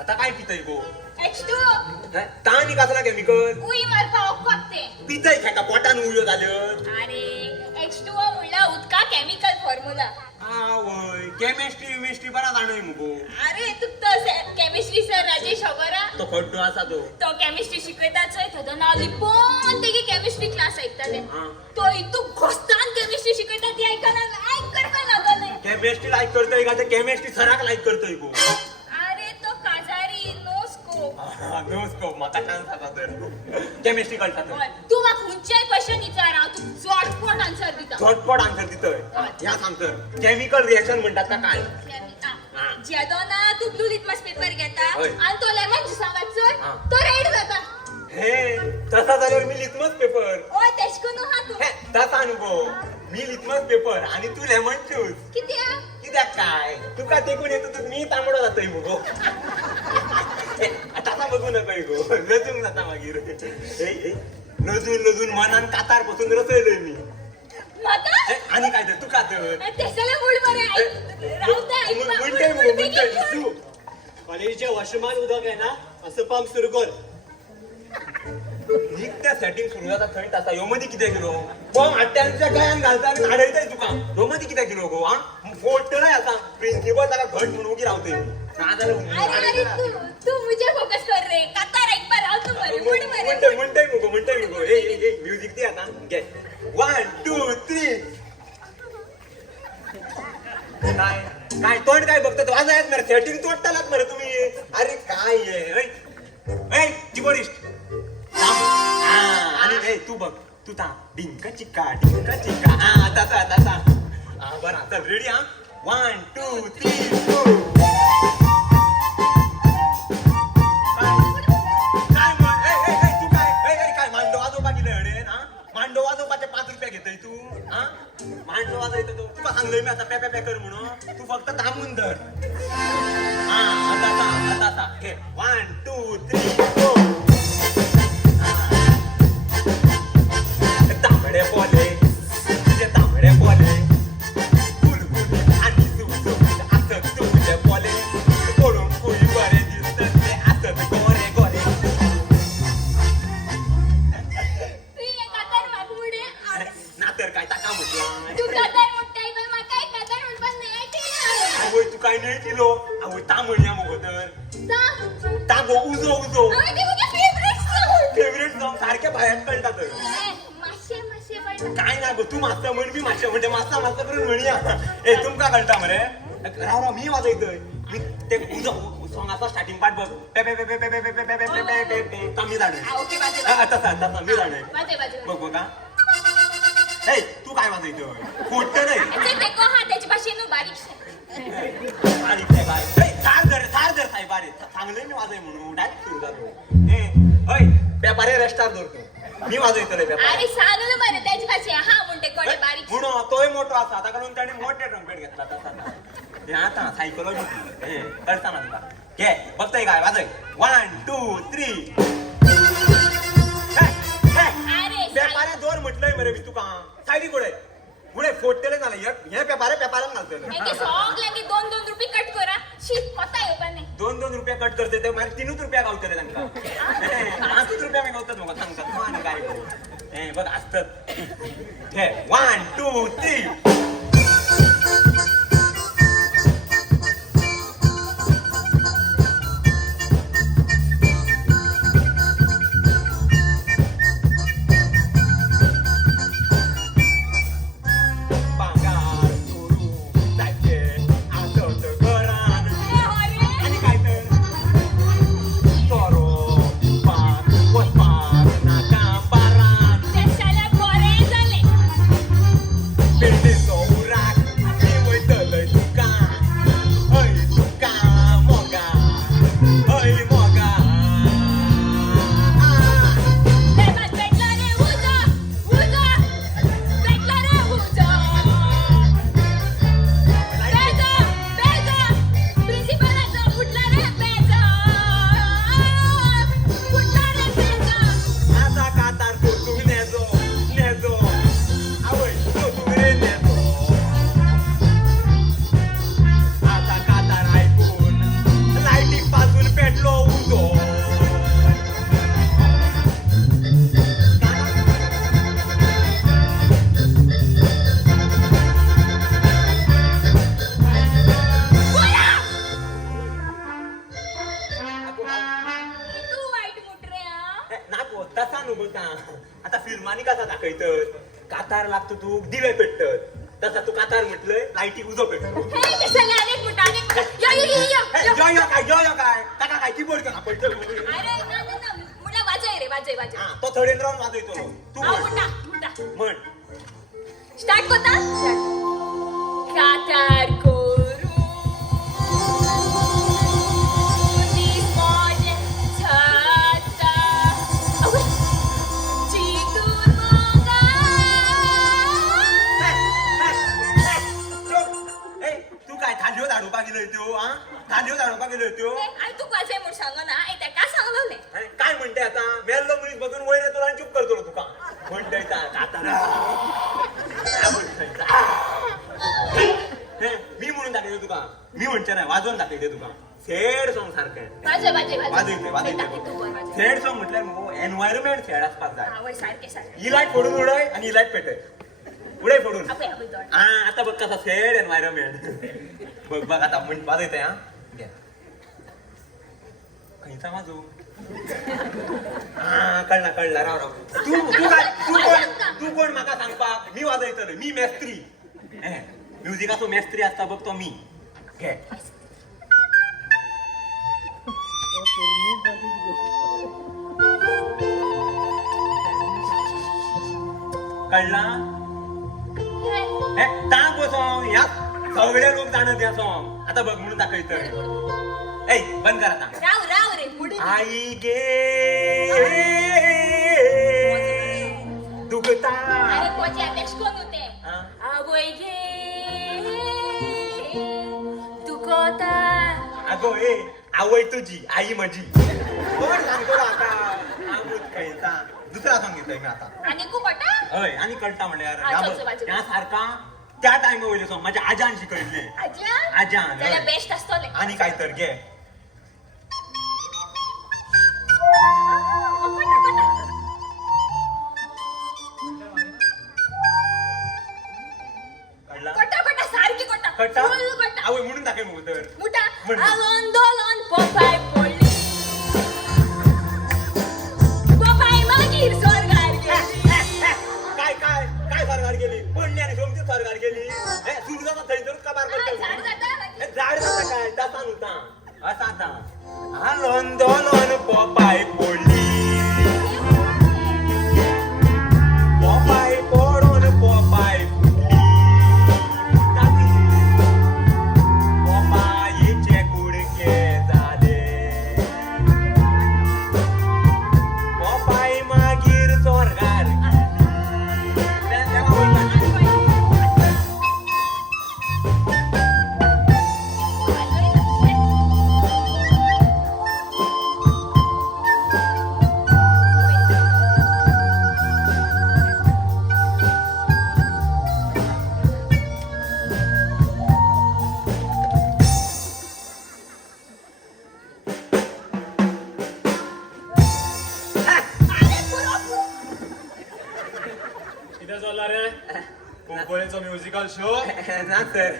आता काय पितय गो H2 ताणी कसला केमिकल उई मारपा ओकते पितय खेका पोटान उयो जाल्यो अरे H2O म्हणला उदका केमिकल फॉर्म्युला आवय केमिस्ट्री बरा जाणय मुगो अरे तू तो केमिस्ट्री सर राजेश खबरा तो खड्डो आसा तो केमिस्ट्री शिकयता चोय थोडो नाव लिपोन तेगे केमिस्ट्री क्लास ऐकताले हा. तो इतू घोस्तान केमिस्ट्री शिकयता ती ऐकना लायक करपा लागले केमिस्ट्री लायक करतोय का ते केमिस्ट्री सराक लायक करतोय गो अरे तो काजारी नो स्कोप नोस्कोप म्हाका चान्स आसा तर केमिस्ट्री कळटा तर तू म्हाका खंयचेय क्वेश्चन विचार हांव तुका झटपट आन्सर दिता झटपट आन्सर दितोय ह्या सांग तर केमिकल रिएक्शन म्हणटात का काय जेदो ना तू ब्लू लिटमस पेपर घेता हय. आणि तो लेमन ज्यूसा वाचोय हा. तो रेड जाता हे तसा जाल्यार मी लिटमस पेपर ओय तेशकोन हा तू हे तसा नको मी लिटमस पेपर आणि तू लेमन ज्यूस कित्या कित्याक काय तुका देखून येतो तू मी तांबडो जातोय मुगो तसा बघू नका गो लजूंक जाता मागीर लजून मनान कातार बसून रचयलोय मी म्हाका आणि काय तर तुका तर तेसले मूड बरे रावता म्हणते तू कॉलेजच्या वॉशरूमान उदक आहे ना असं पंप सुरू कर नित्य सेटिंग सुरू जाता थंय तासा ह्यो मदीं कितें केलो पण हाडट्यांच्या गळ्यान घालता आनी हाडयताय तुका ह्यो मदीं कितें केलो गो हा फोडटलंय आता प्रिन्सिपल ताका घट म्हणून उगी रावतय ना अरे तू मुझे फोकस कर रे कतार एक बार राव तू मरे मूड बरे म्हणतय मुगो ए म्युझिक दे आता घे 1 2 3 काय तोंड काय बघतो तो आज आहेत मरे सेटिंग तोडतालात मरे तुम्ही अरे काय ए कीबोर्डिस्ट आणि ए तू बघ तू ता डिंका चिक्का हा तसा बरं चल रेडी हा 1 2 3 4 मांडो वाजोवपाक कितें हडेन हा मांडो वाजोवपाचे 5 रुपया घेतय तू हा मांडो वाजयता तो तुका सांगलंय मी आता पे कर म्हणून तू फक्त थांबून धर हा आता घे 1 2 3 4 तांबडे पोले तुझे तांबडे पोले फुलफुले आणि सुसुकीत असत तुझे पोले पळून कुळी बरे दिसत ते असत गोरे तू ये कतार मागू मुडे नातर काय ताका म्हटलं तू कतार मोठ्ठाय पण म्हाका एक कतार म्हणपास नाही ऐकलं आवय तू काय नाही केलो आवय ता म्हणया मगो तर तागो उजो अरे ते मुगे फेवरेट सॉंग सारखे बाहेर कळटा तर माशे पण काय ना गो तू मास्तर म्हण मी मास्तर म्हणते मास्तर करून म्हणया ए तुमका कळटा मरे राव मी वाजयतोय मी ते उजो सॉंग असा स्टार्टिंग पार्ट बघ पे पे पे पे पे पे पे पे पे पे पे पे पे कमी जाणे ओके बाजे तसा मी जाणे बाजे बघ बघा ए तू काय वाजयतोय खोट नाही ते को हा त्याची भाषेनु बारीक आणि ते काय थार धर साहेब अरे चांगलं मी वाजय म्हणून डायरेक्ट सुरू जातो ए होय पेपारे रेस्टार धरतो मी वाजयतले पेपर अरे सांगलं मरे त्याची भाषे हा म्हणते कोणी बारीक म्हणून तोय मोठो असा आता कारण त्याने मोठे ट्रम्पेट घेतला तसा हे आता सायकोलॉजी हे कळताना तुला घे बघताय काय वाजय 1 2 3 अरे पेपारे दोर म्हटलंय मरे मी तुका सायडी कुठे पुढे फोडलेले झाले हे पेपारान घालतले एके सगळ्यांनी 2-2 रुपये कट करा शी कोता येवपा नाही 2-2 रुपये कट करते ते मारे 3 रुपया गावतले तांकां 5 रुपया मी गावतात म्हाका सांगतात मग आनी काय करू हे बघ असतात हे 1 2 3 पगार सुरू जायचे आसत घरान आणि काय तर सोरो पाक वचपाक नाका बारान ते शाळा बरे झाले पेटेचो उराक मी वयतलय तुका हय तुका मोगा हय मोगा तेव्हा भेटला रे उजो भेटला रे उजो बेजो प्रिन्सिपलाचो फुटला रे बेजो फुटला रे बेजो आता कातार तू नेजो नेजो आवय तू रे नेजो आता कातार ऐकून लाईटीक पासून पेटलो उजो तू वाईट मुट रे हा नाको तसा न्हू बघा आता फिल्मांनी कसा दाखयतात कातार लागतो तू दिवे पेटतात तसा तू कातार म्हटलंय लाईटीक उजो पेटतो हे ते सगळे अनेक मुट यो जय काय ताका काय कीबोर्ड का पडतो अरे ना मुला वाजय रे वाजय हा तो थडेन रावन वाजयतो तू आ म्हण मुटा म्हण स्टार्ट करता कातार करू दिस मॉर्निंग छाता अगं चितून मगा तू काय थाल्यो धाडोवपाक गेलो त्यो हा थाल्यो धाडोवपाक गेलो त्यो आई तू वाजय म्हूण सांगो ना आई त्या काय सांगलो अरे काय म्हणते आता मेल्लो मनीस बघून वयर येतो आणि चूप करतो तुका म्हणतय कातार मी म्हणून दाखवतो तुका मी म्हणचे नाही वाजवून दाखवते तुका सॅड सॉंग सारखें वाजय वाजयते सॅड सॉंग म्हटल्यार न्हू एनवायरमेंट सॅड आसपाक जाय आवय सारखे सारखे ही लायट फोडून उडय आणि ही लायट पेटय उडय फोडून आपे आपे दोड हा आता बघ कसा सॅड एनवायरमेंट बघ बघ आता म्हण वाजयते हा घे खंयचा वाजू हा कळला राव तू कोण म्हाका सांगपाक मी वाजयतलो मी मेस्त्री म्युझिकाचो मेस्त्री असता बघ तो मी घे कळला टांग बसोंग ह्या सगळे लोक जाणत या सॉंग आता बघ म्हणून दाखयतोय ऐ बंद कर आता राव रे पुढे आई गे दुखता अरे कोची अध्यक्ष कोण होते हा? आवय गे तू कोता अगो ए आवय तुझी आई माझी कोण सांगतो रे आता आमूत खायचा दुसरा सॉंग घेतोय मी आता आणि कुपटा हय आणि कळटा म्हणल्यार हा, चल, चल, चल. त्या सारखा त्या टायमा वयले सॉंग माझ्या आजान शिकयले आजान, त्याला हय. बेस्ट असतले आणि काय तर घे कळला कोटा सारखी कोटा कळटा फुल कोटा आवय म्हणून दाखय मग तर मुटा म्हण. आलोन पोपाय पडली पोपाय मागीर स्वर्गार गेली काय काय काय सरकार गेली पडली आणि सोमती सरकार गेली सुरू जाता थंयसरूच काबार झाड करता जाता मागीर. झाड जाता काय तसा नुता असा आता आलोन दोलोन पोपाय पडली पोपाय पडून पोपाय फुटली पोपायीचे कुडके झाले पोपाय मागीर स्वर्गार कुंकोळेचो म्युझिकल शो ना सर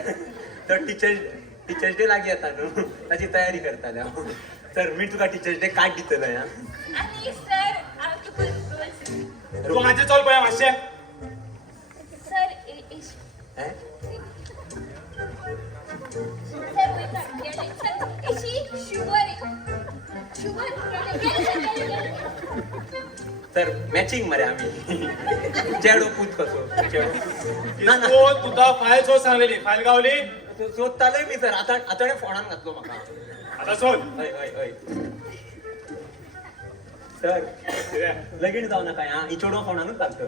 तो टीचर्स डे लागीं येता न्हू ताची तयारी करताले हांव सर मी तुका टीचर्स डे कार्ड दितलो या आणि सर हांव तुका गोल्स तू हांचे चल पळय मातशें सर हें? सर वयता गेले सर एशी शुगर गेले सर मॅचिंग मरे आमी चेडो पूत कसो चेडो ना ना तू तुका फायल चोच सांगलेली फायल गावली सोदतालोय मी सर आतां फोणान घातलो म्हाका आता सोद हय हय हय सर कितें लगीन जाऊ नका हा ही चेडो फोणानूच घालतो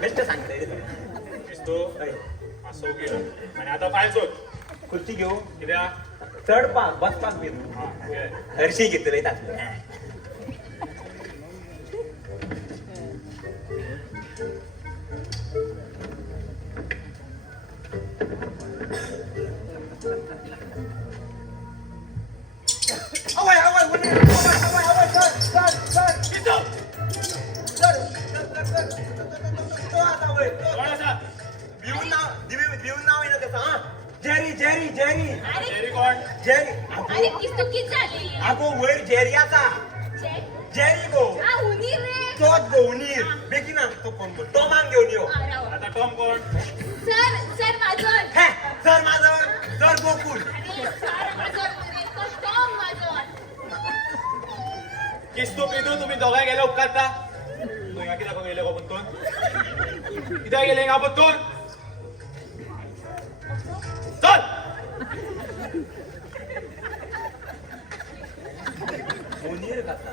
बेस्ट सांगतय दिसतो हय मातसो गेलो आनी आतां फायल सोद खुर्ची घेऊ कित्याक चडपाक बसपाक बी न्हू हा कितें हरशी घेतलंय तातले कोण आसा भिवून नाव येणं त्याचं हा जेरी जेरी जेरी शेरी कोण जेरी अरे किस्तू कित झाली आगो वयर जेरी आसा जेरी गो आ उनी रे तोच गो उनीर बेगिना तो कोण गो तो मांग घेऊन यो आता टॉम कोण सर माझं हे सर माझं सर गोकुल अरे सर माझं रे तो टॉम माझं किस्तू पिदू तुम्ही दोगांय गेले उपकारता तू ह्या कित्याक गेले गो पत्तून कित्याक गेले हिंगा पत्तून चल उनीर घातला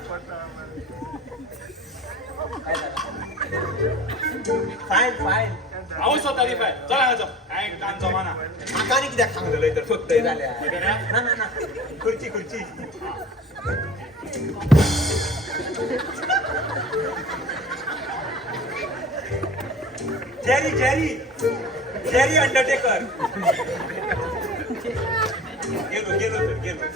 फायन फायन हांव स्वताली फायल चल हांगाचो कांय कान जमाना म्हाका आनी कित्याक सांगतलंय तर सोदतय जाल्यार कितें रे? ना ना ना खुर्ची खुर्ची जेरी जेरी जेरी अंडरटेकर गेलो गेलो सर गेलो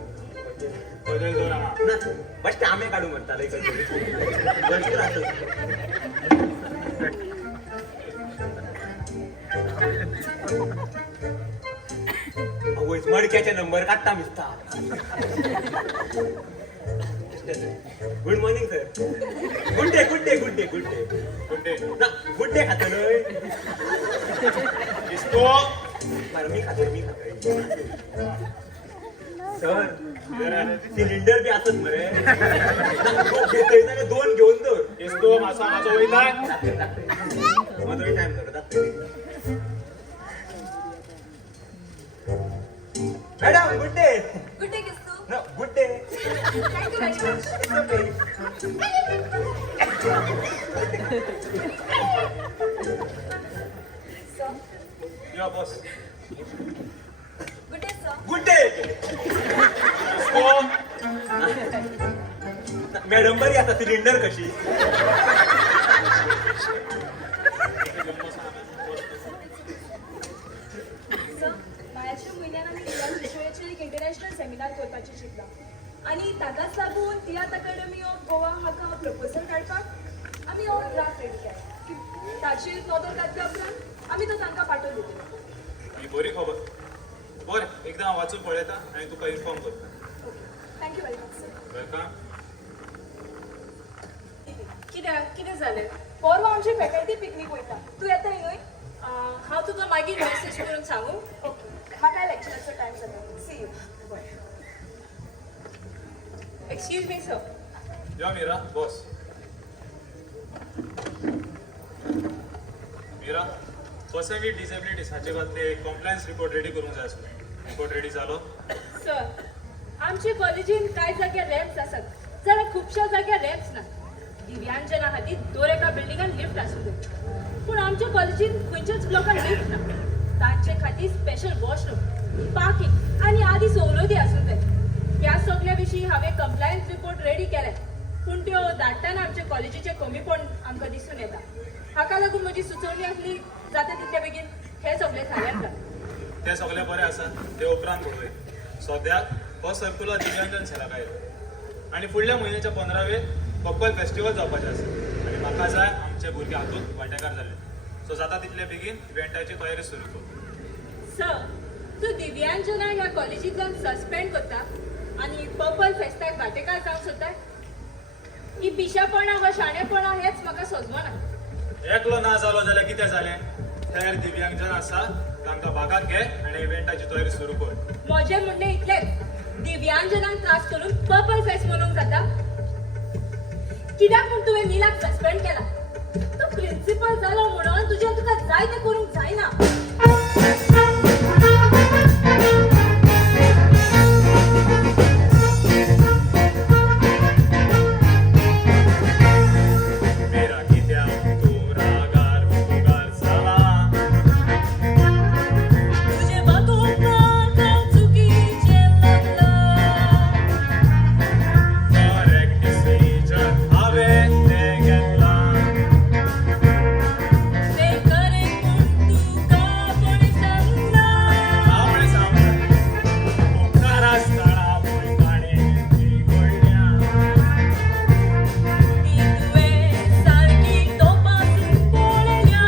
बदल जोर हांगा ना बस आंबे काढू म्हणताले भरपूर असत आवयस मडक्याचे नंबर काढता मिसता good morning sir good day good day good day good day good day ना गुड डे खातलोय किस्तू बरं मी खातोय सर कितें रे? सिलिंडर बी असत मरे घेतोय जाल्यार दोन घेऊन दर किस्तू मातसो वयताय माझोय टाइम कर madam good day good day किस्तू No, good day. Thank you very much It's okay. या boss good day sir Good day. किस्तू मॅडम बरी आता सिलिंडर कशी सर मायाच्या म्हयन्यान आमी डिझायन विशयाचेर एक इंटरनॅशनल सेमिनार करपाचें चिंतला आनी ताकाच लागून तियात्र अकॅडमी ऑफ गोवा हाका प्रपोजल काडपाक आमी हो ड्राफ्ट रेडी केला ताचेर नोंदणी घातल्या उपरांत आमी तो तांकां पाठोवन दितलो ही बरी खबर बरें एकदां हांव वाचून पळयता आनी तुका इन्फॉर्म करता thank you very much sir welcome कितें जालें परवा आमची फॅकल्टी पिकनीक वयता तूं येता न्हय हांव तुका मागीर मेसेज करून सांगू ओके म्हाका लॅक्चराचो टायम जाता see you excuse me sir या Meera boss Meera person with disabilities हाचे खातीर एक कॉम्प्लायन्स रिपोर्ट रेडी करूंक जाय आसलो रिपोर्ट रेडी जालो सर आमचे कॉलेजीन कांय जाग्यार रॅम्प्स आसात जाल्यार खुबश्या जाग्यार रॅम्प्स ना दिव्यांजना खातीर दर एका बिल्डिंगान लिफ्ट आसूं जाय पूण आमच्या कॉलेजीन खंयच्याच ब्लॉकान लिफ्ट ना तांचे खातीर स्पेशल वॉशरूम पार्किंग आनी आदी सवलती आसूं जाय ह्या सगळ्या विशीं हांवें कंप्लायन्स रिपोर्ट रेडी केले पूण त्यो धाडटना आमच्या कॉलेजीचे कमीपण आमकां दिसून येता हाका लागून म्हजी सुचोवणी आसली जाता तितले बेगीन हे सगळे झाल्यात ना ते सगळे बरे आसा ते उपरांत पळय सद्याक हो सर्कुलर दिव्यांजन सेलाक आयला आणि फुडल्या म्हयन्याच्या 15वेक कपल फेस्टिवल जावपाचें आसा आनी म्हाका जाय आमचे भुरगे हातूंत वांटेकार जाले सो जाता तितले बेगीन इव्हेंटाची तयारी सुरू कर. सर तू दिव्यांजना ह्या कॉलेजींतल्यान सस्पेंड करता आनी पर्पल फेस्ताक वांटेकार जावंक सोदता. ही पिशापणां वा शाणेपणां हेच म्हाका समजना. एकलो ना जालो जाल्यार कितें जालें? हेर दिव्यांगजन आसा तांकां भागात घे आनी इव्हेंटाची तयारी सुरू कर. म्हजें म्हणणें इतलेंच, दिव्यांजनांक त्रास करून पर्पल फेस्ट मनोवंक जाता. कित्याक म्हूण तुवें नीलाक सस्पेंड केला? तो प्रिन्सिपल जालो म्हणून तुका जाय तें करूंक जायना. मेरा कित्याक तूं रागार फुगार जाला? तुझे वागूंक नाका चुकीचें लागलां. करेक्ट डिसिजन हांवें तें घेतलां. ते करेक्ट म्हूण तुका कोणी सांगना. आवड सांबाळ मुखार आसतना पळय ताणें ती घडल्या. ती तुवें सारकी तोपासून पळयल्या.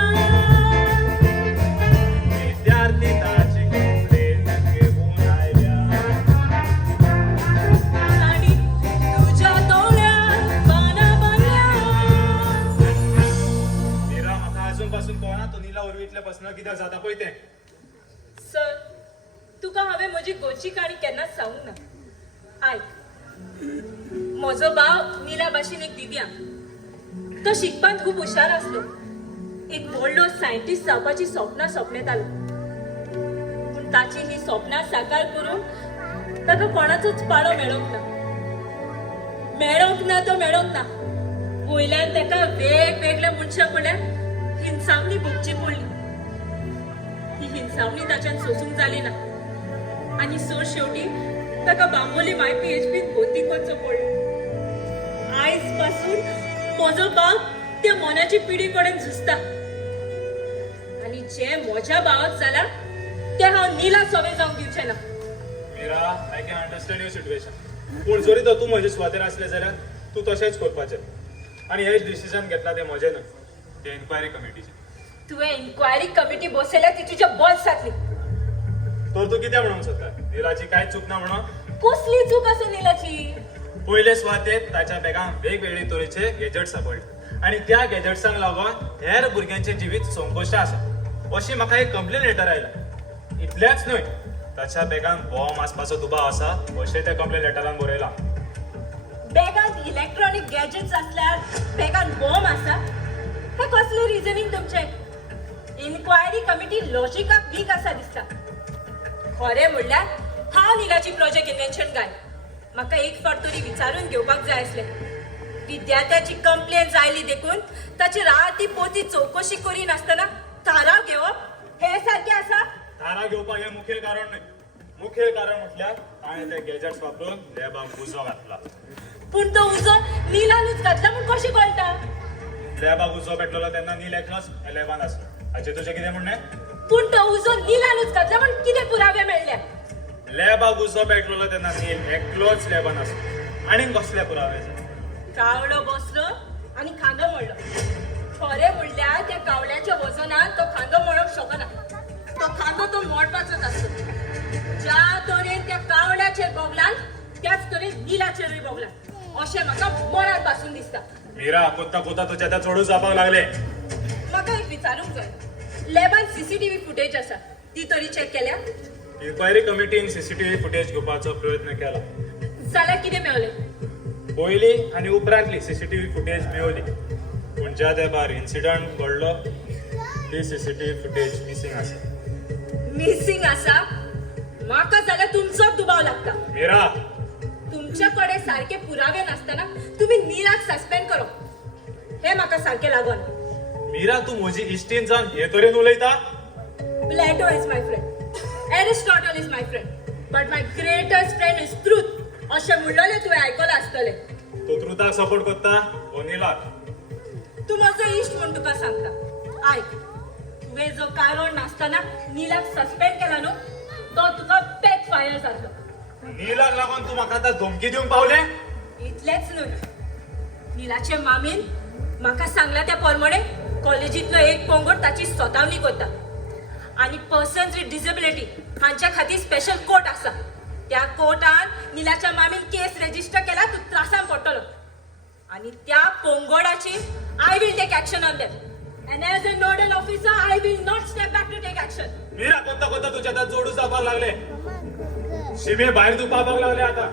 विद्यार्थी ताची कंप्लेन घेवन आयल्या. आनी तुज्या दोळ्यांत बाणां बांदल्या. मीरा म्हाका अजून पासून कळना तो नीला उर्वीतल्या पासून कित्याक जाता पळय तें. सर तुका हांवें म्हजी गोंयची काणी केन्नाच सांगूंक ना. आयक, म्हजो भाव नीला भाशेन एक दिव्यांग. तो शिकपांत खूब हुशार आसलो. एक व्हडलो सायंटिस्ट जावपाची सपनां सोपनेतालो. पूण ताची ही सपनां साकार करूंक ताका कोणाचोच पाळो मेळोंक ना. वयल्यान ताका वेगवेगळ्या मनशां कडल्यान हिंसावणी भोगची पडली. ही हिंसावणी ताच्यान सोसूंक जाली ना आनी सो शेवटी ताका बांबोली माय PHPत भोवती करचो पडलो. आयज पासून म्हजो भाव त्या मनाची पिडी कडेन झुजता आनी जे म्हज्या भावाक जाला ते हांव नीला सवे जावंक दिवचें ना. Meera I can understand your situation. पूण जरी तर तूं म्हजे सुवातेर आसलें जाल्यार तूं तशेंच करपाचें आनी हेच डिसिजन घेतला तें म्हजें न्हय, तें इन्क्वायरी कमिटीचें. तुवें इन्क्वायरी कमिटी बसयल्यार ती तुज्या बॉल्स जातली. तर तूं कितें म्हणूंक सोदता? नीलाची कांयच चूक ना म्हणून? कसली चूक आसा नीलाची? पयले सुवातेर ताच्या बॅगान वेगवेगळे तरेचे गॅजेट्स सापडले आनी त्या गॅजेट्सांक लागून हेर भुरग्यांचें जिवीत संकोश्ट आसा अशी म्हाका एक कंप्लेन लेटर आयला. इतलेंच न्हय, ताच्या बॅगान बॉम्ब आसपाचो दुबाव आसा अशें त्या कंप्लेन लेटरान बरयलां. बॅगांत इलेक्ट्रॉनिक गॅजेट्स असल्यार बॅगांत बॉम्ब आसा? हे कसले रिजनिंग तुमचें? इन्क्वायरी कमिटी लॉजिकाक वीक आसा दिसता. खरें म्हणल्यार हांव नीलाची प्रोजेक्ट इन्व्हेन्शन गाय. म्हाका एक फावट तरी विचारून घेवपाक जाय आसलें. विद्यार्थ्याची कंप्लेन आयली देखून ताची राती पोती चवकशी करिनासतना थाराव घेवप हे सारकें आसा? थारा घेवपाक हें मुखेल कारण न्हय. मुखेल कारण म्हटल्यार ताणें ते गॅजेट्स वापरून लॅबाक उजो घातला. पूण तो उजो नीलानूच घातला म्हूण कशें कळटा? लॅबाक उजो पेटलो तेन्ना नील एकलोच लॅबान आसलो. हाचेर तुजें कितें म्हणणें? पूण तो उजो नीलानूच घातला म्हूण कितें पुरावे मेळ्ळे? लॅबाक उजो पेटलो तेन्ना नील एकलोच लॅबान आसलो. आनीक कसले पुरावे जाय? कावळो बसलो आनी खांदो मोडलो. खरें म्हणल्यार त्या कावळ्याच्या वजनान तो खांदो मोडूंक शकना. तो खांदो तो मोडपाचोच आसलो. ज्या तरेन त्या कावळ्याचेर बोगलान त्याच तरेन नीलाचेरूय बोगलान अशें म्हाका मनांत पासून दिसता. मीरा कोत्ता कोत्ता तुजें आतां चडूच जावपाक लागलें. म्हाका एक विचारूंक जाय, लॅबान CCTV फुटेज आसा ती तरी चॅक केल्या? इन्क्वायरी कमिटीन CCTV फुटेज घेवपाचो प्रयत्न केला. जाल्यार कितें मेळ्ळें? पयली आनी उपरांतली CCTV फुटेज मेळ्ळी पूण ज्या तेंपार इन्सिडंट घडलो ती CCTV फुटेज मिसींग आसा. मिसींग आसा? म्हाका जाल्यार तुमचोच दुबाव लागता. मीरा तुमच्या कडेन सारखे पुरावे नासतना तुम्ही नीलाक सस्पेंड करो हे म्हाका सारखे लागना. मीरा तूं म्हजी इश्टीण जावन हे तरेन उलयता? Plato is my friend. Aristotle is my friend. But my greatest friend is truth. अशें म्हणलेलें तुवें आयकलां आसतलें. तूं ट्रुथाक सपोर्ट करता ओ नीलाक? तूं म्हजो इश्ट म्हूण तुका सांगता. आयक, तुवें जो कारण नासतना नीलाक सस्पेंड केला न्हू तो तुका बॅक फायर जातलो. नीलाक लागून तूं म्हाका आतां धमकी दिवंक पावलें? इतलेच न्हय, निलाचे मामीन म्हाका सांगला त्या प्रमाणे कॉलेजीतलो एक पंगड ताची स्वतावणी करता आणि पर्सन्स विथ डिसेबिलिटी हांच्या खातीर स्पेशल कोर्ट आसा. त्या कोर्टान निलाच्या मामीन केस रेजिस्टर केला तू त्रासान पडटलो आणि त्या पंगडाची I will take action on them. And as a nodal officer, I will not step back to take action. Meera कोणता कोणता तुझ्या हातात जोडू जापाक लागले. शिमे बाहेर दुपापाक लागले आता.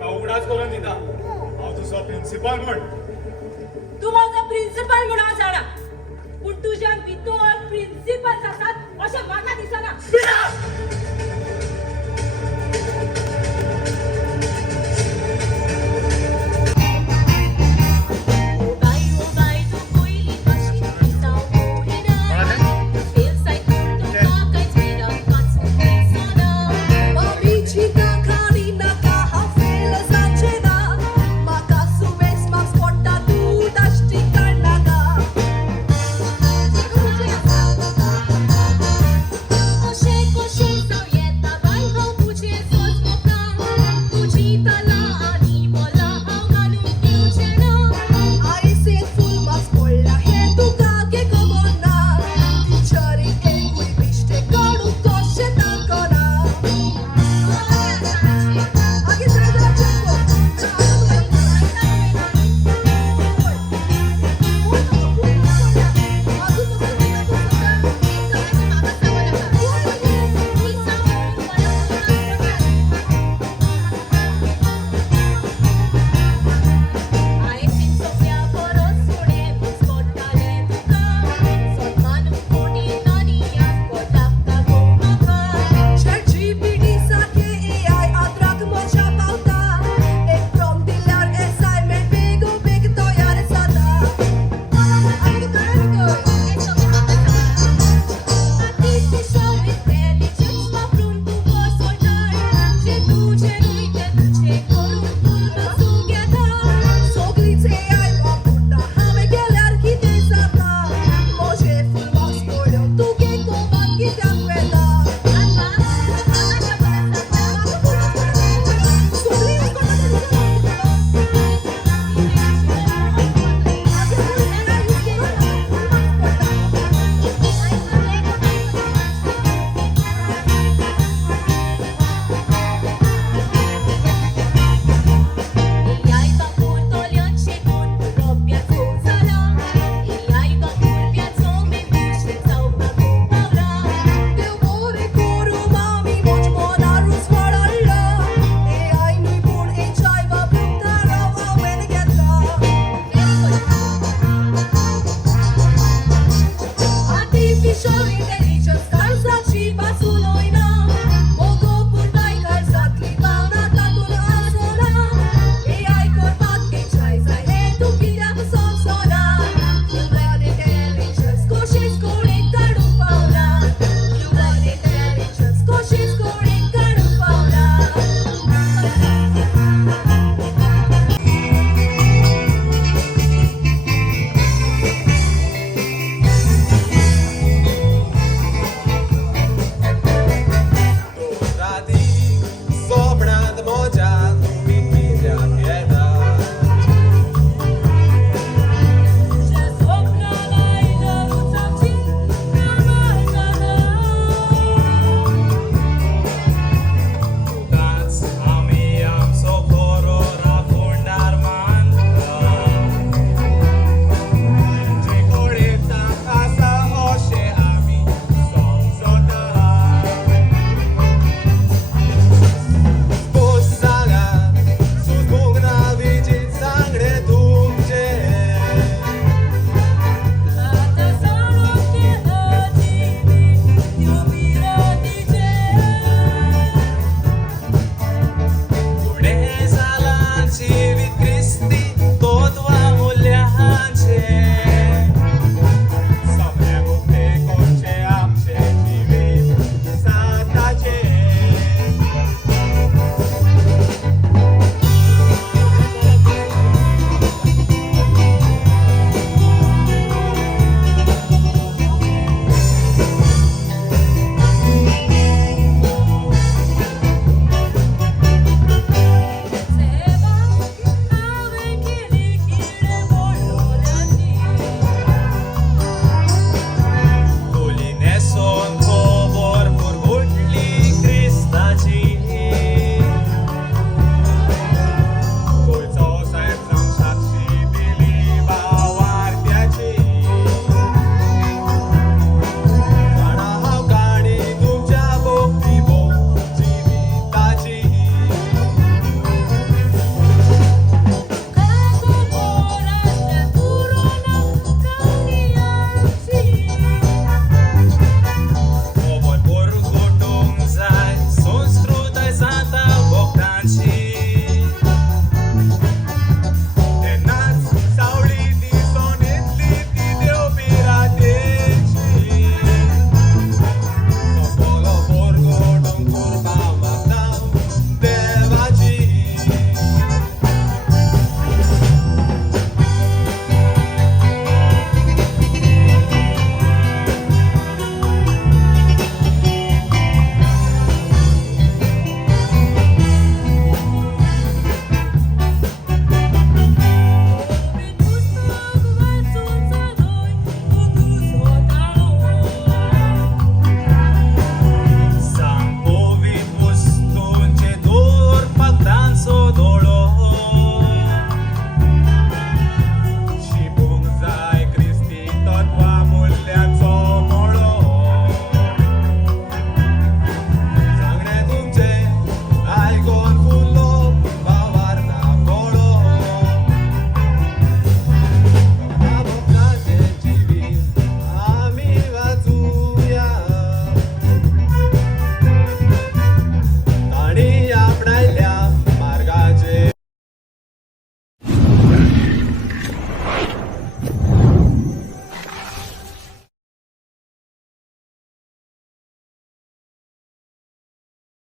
का उगडाच करून दिता. हांव तुजो प्रिन्सिपल म्हण. तू माझा प्रिन्सिपल म्हणून हांव जाणा, पूण तुज्या भितर प्रिन्सिपल्स आसात अशें म्हाका दिसना. मीरा!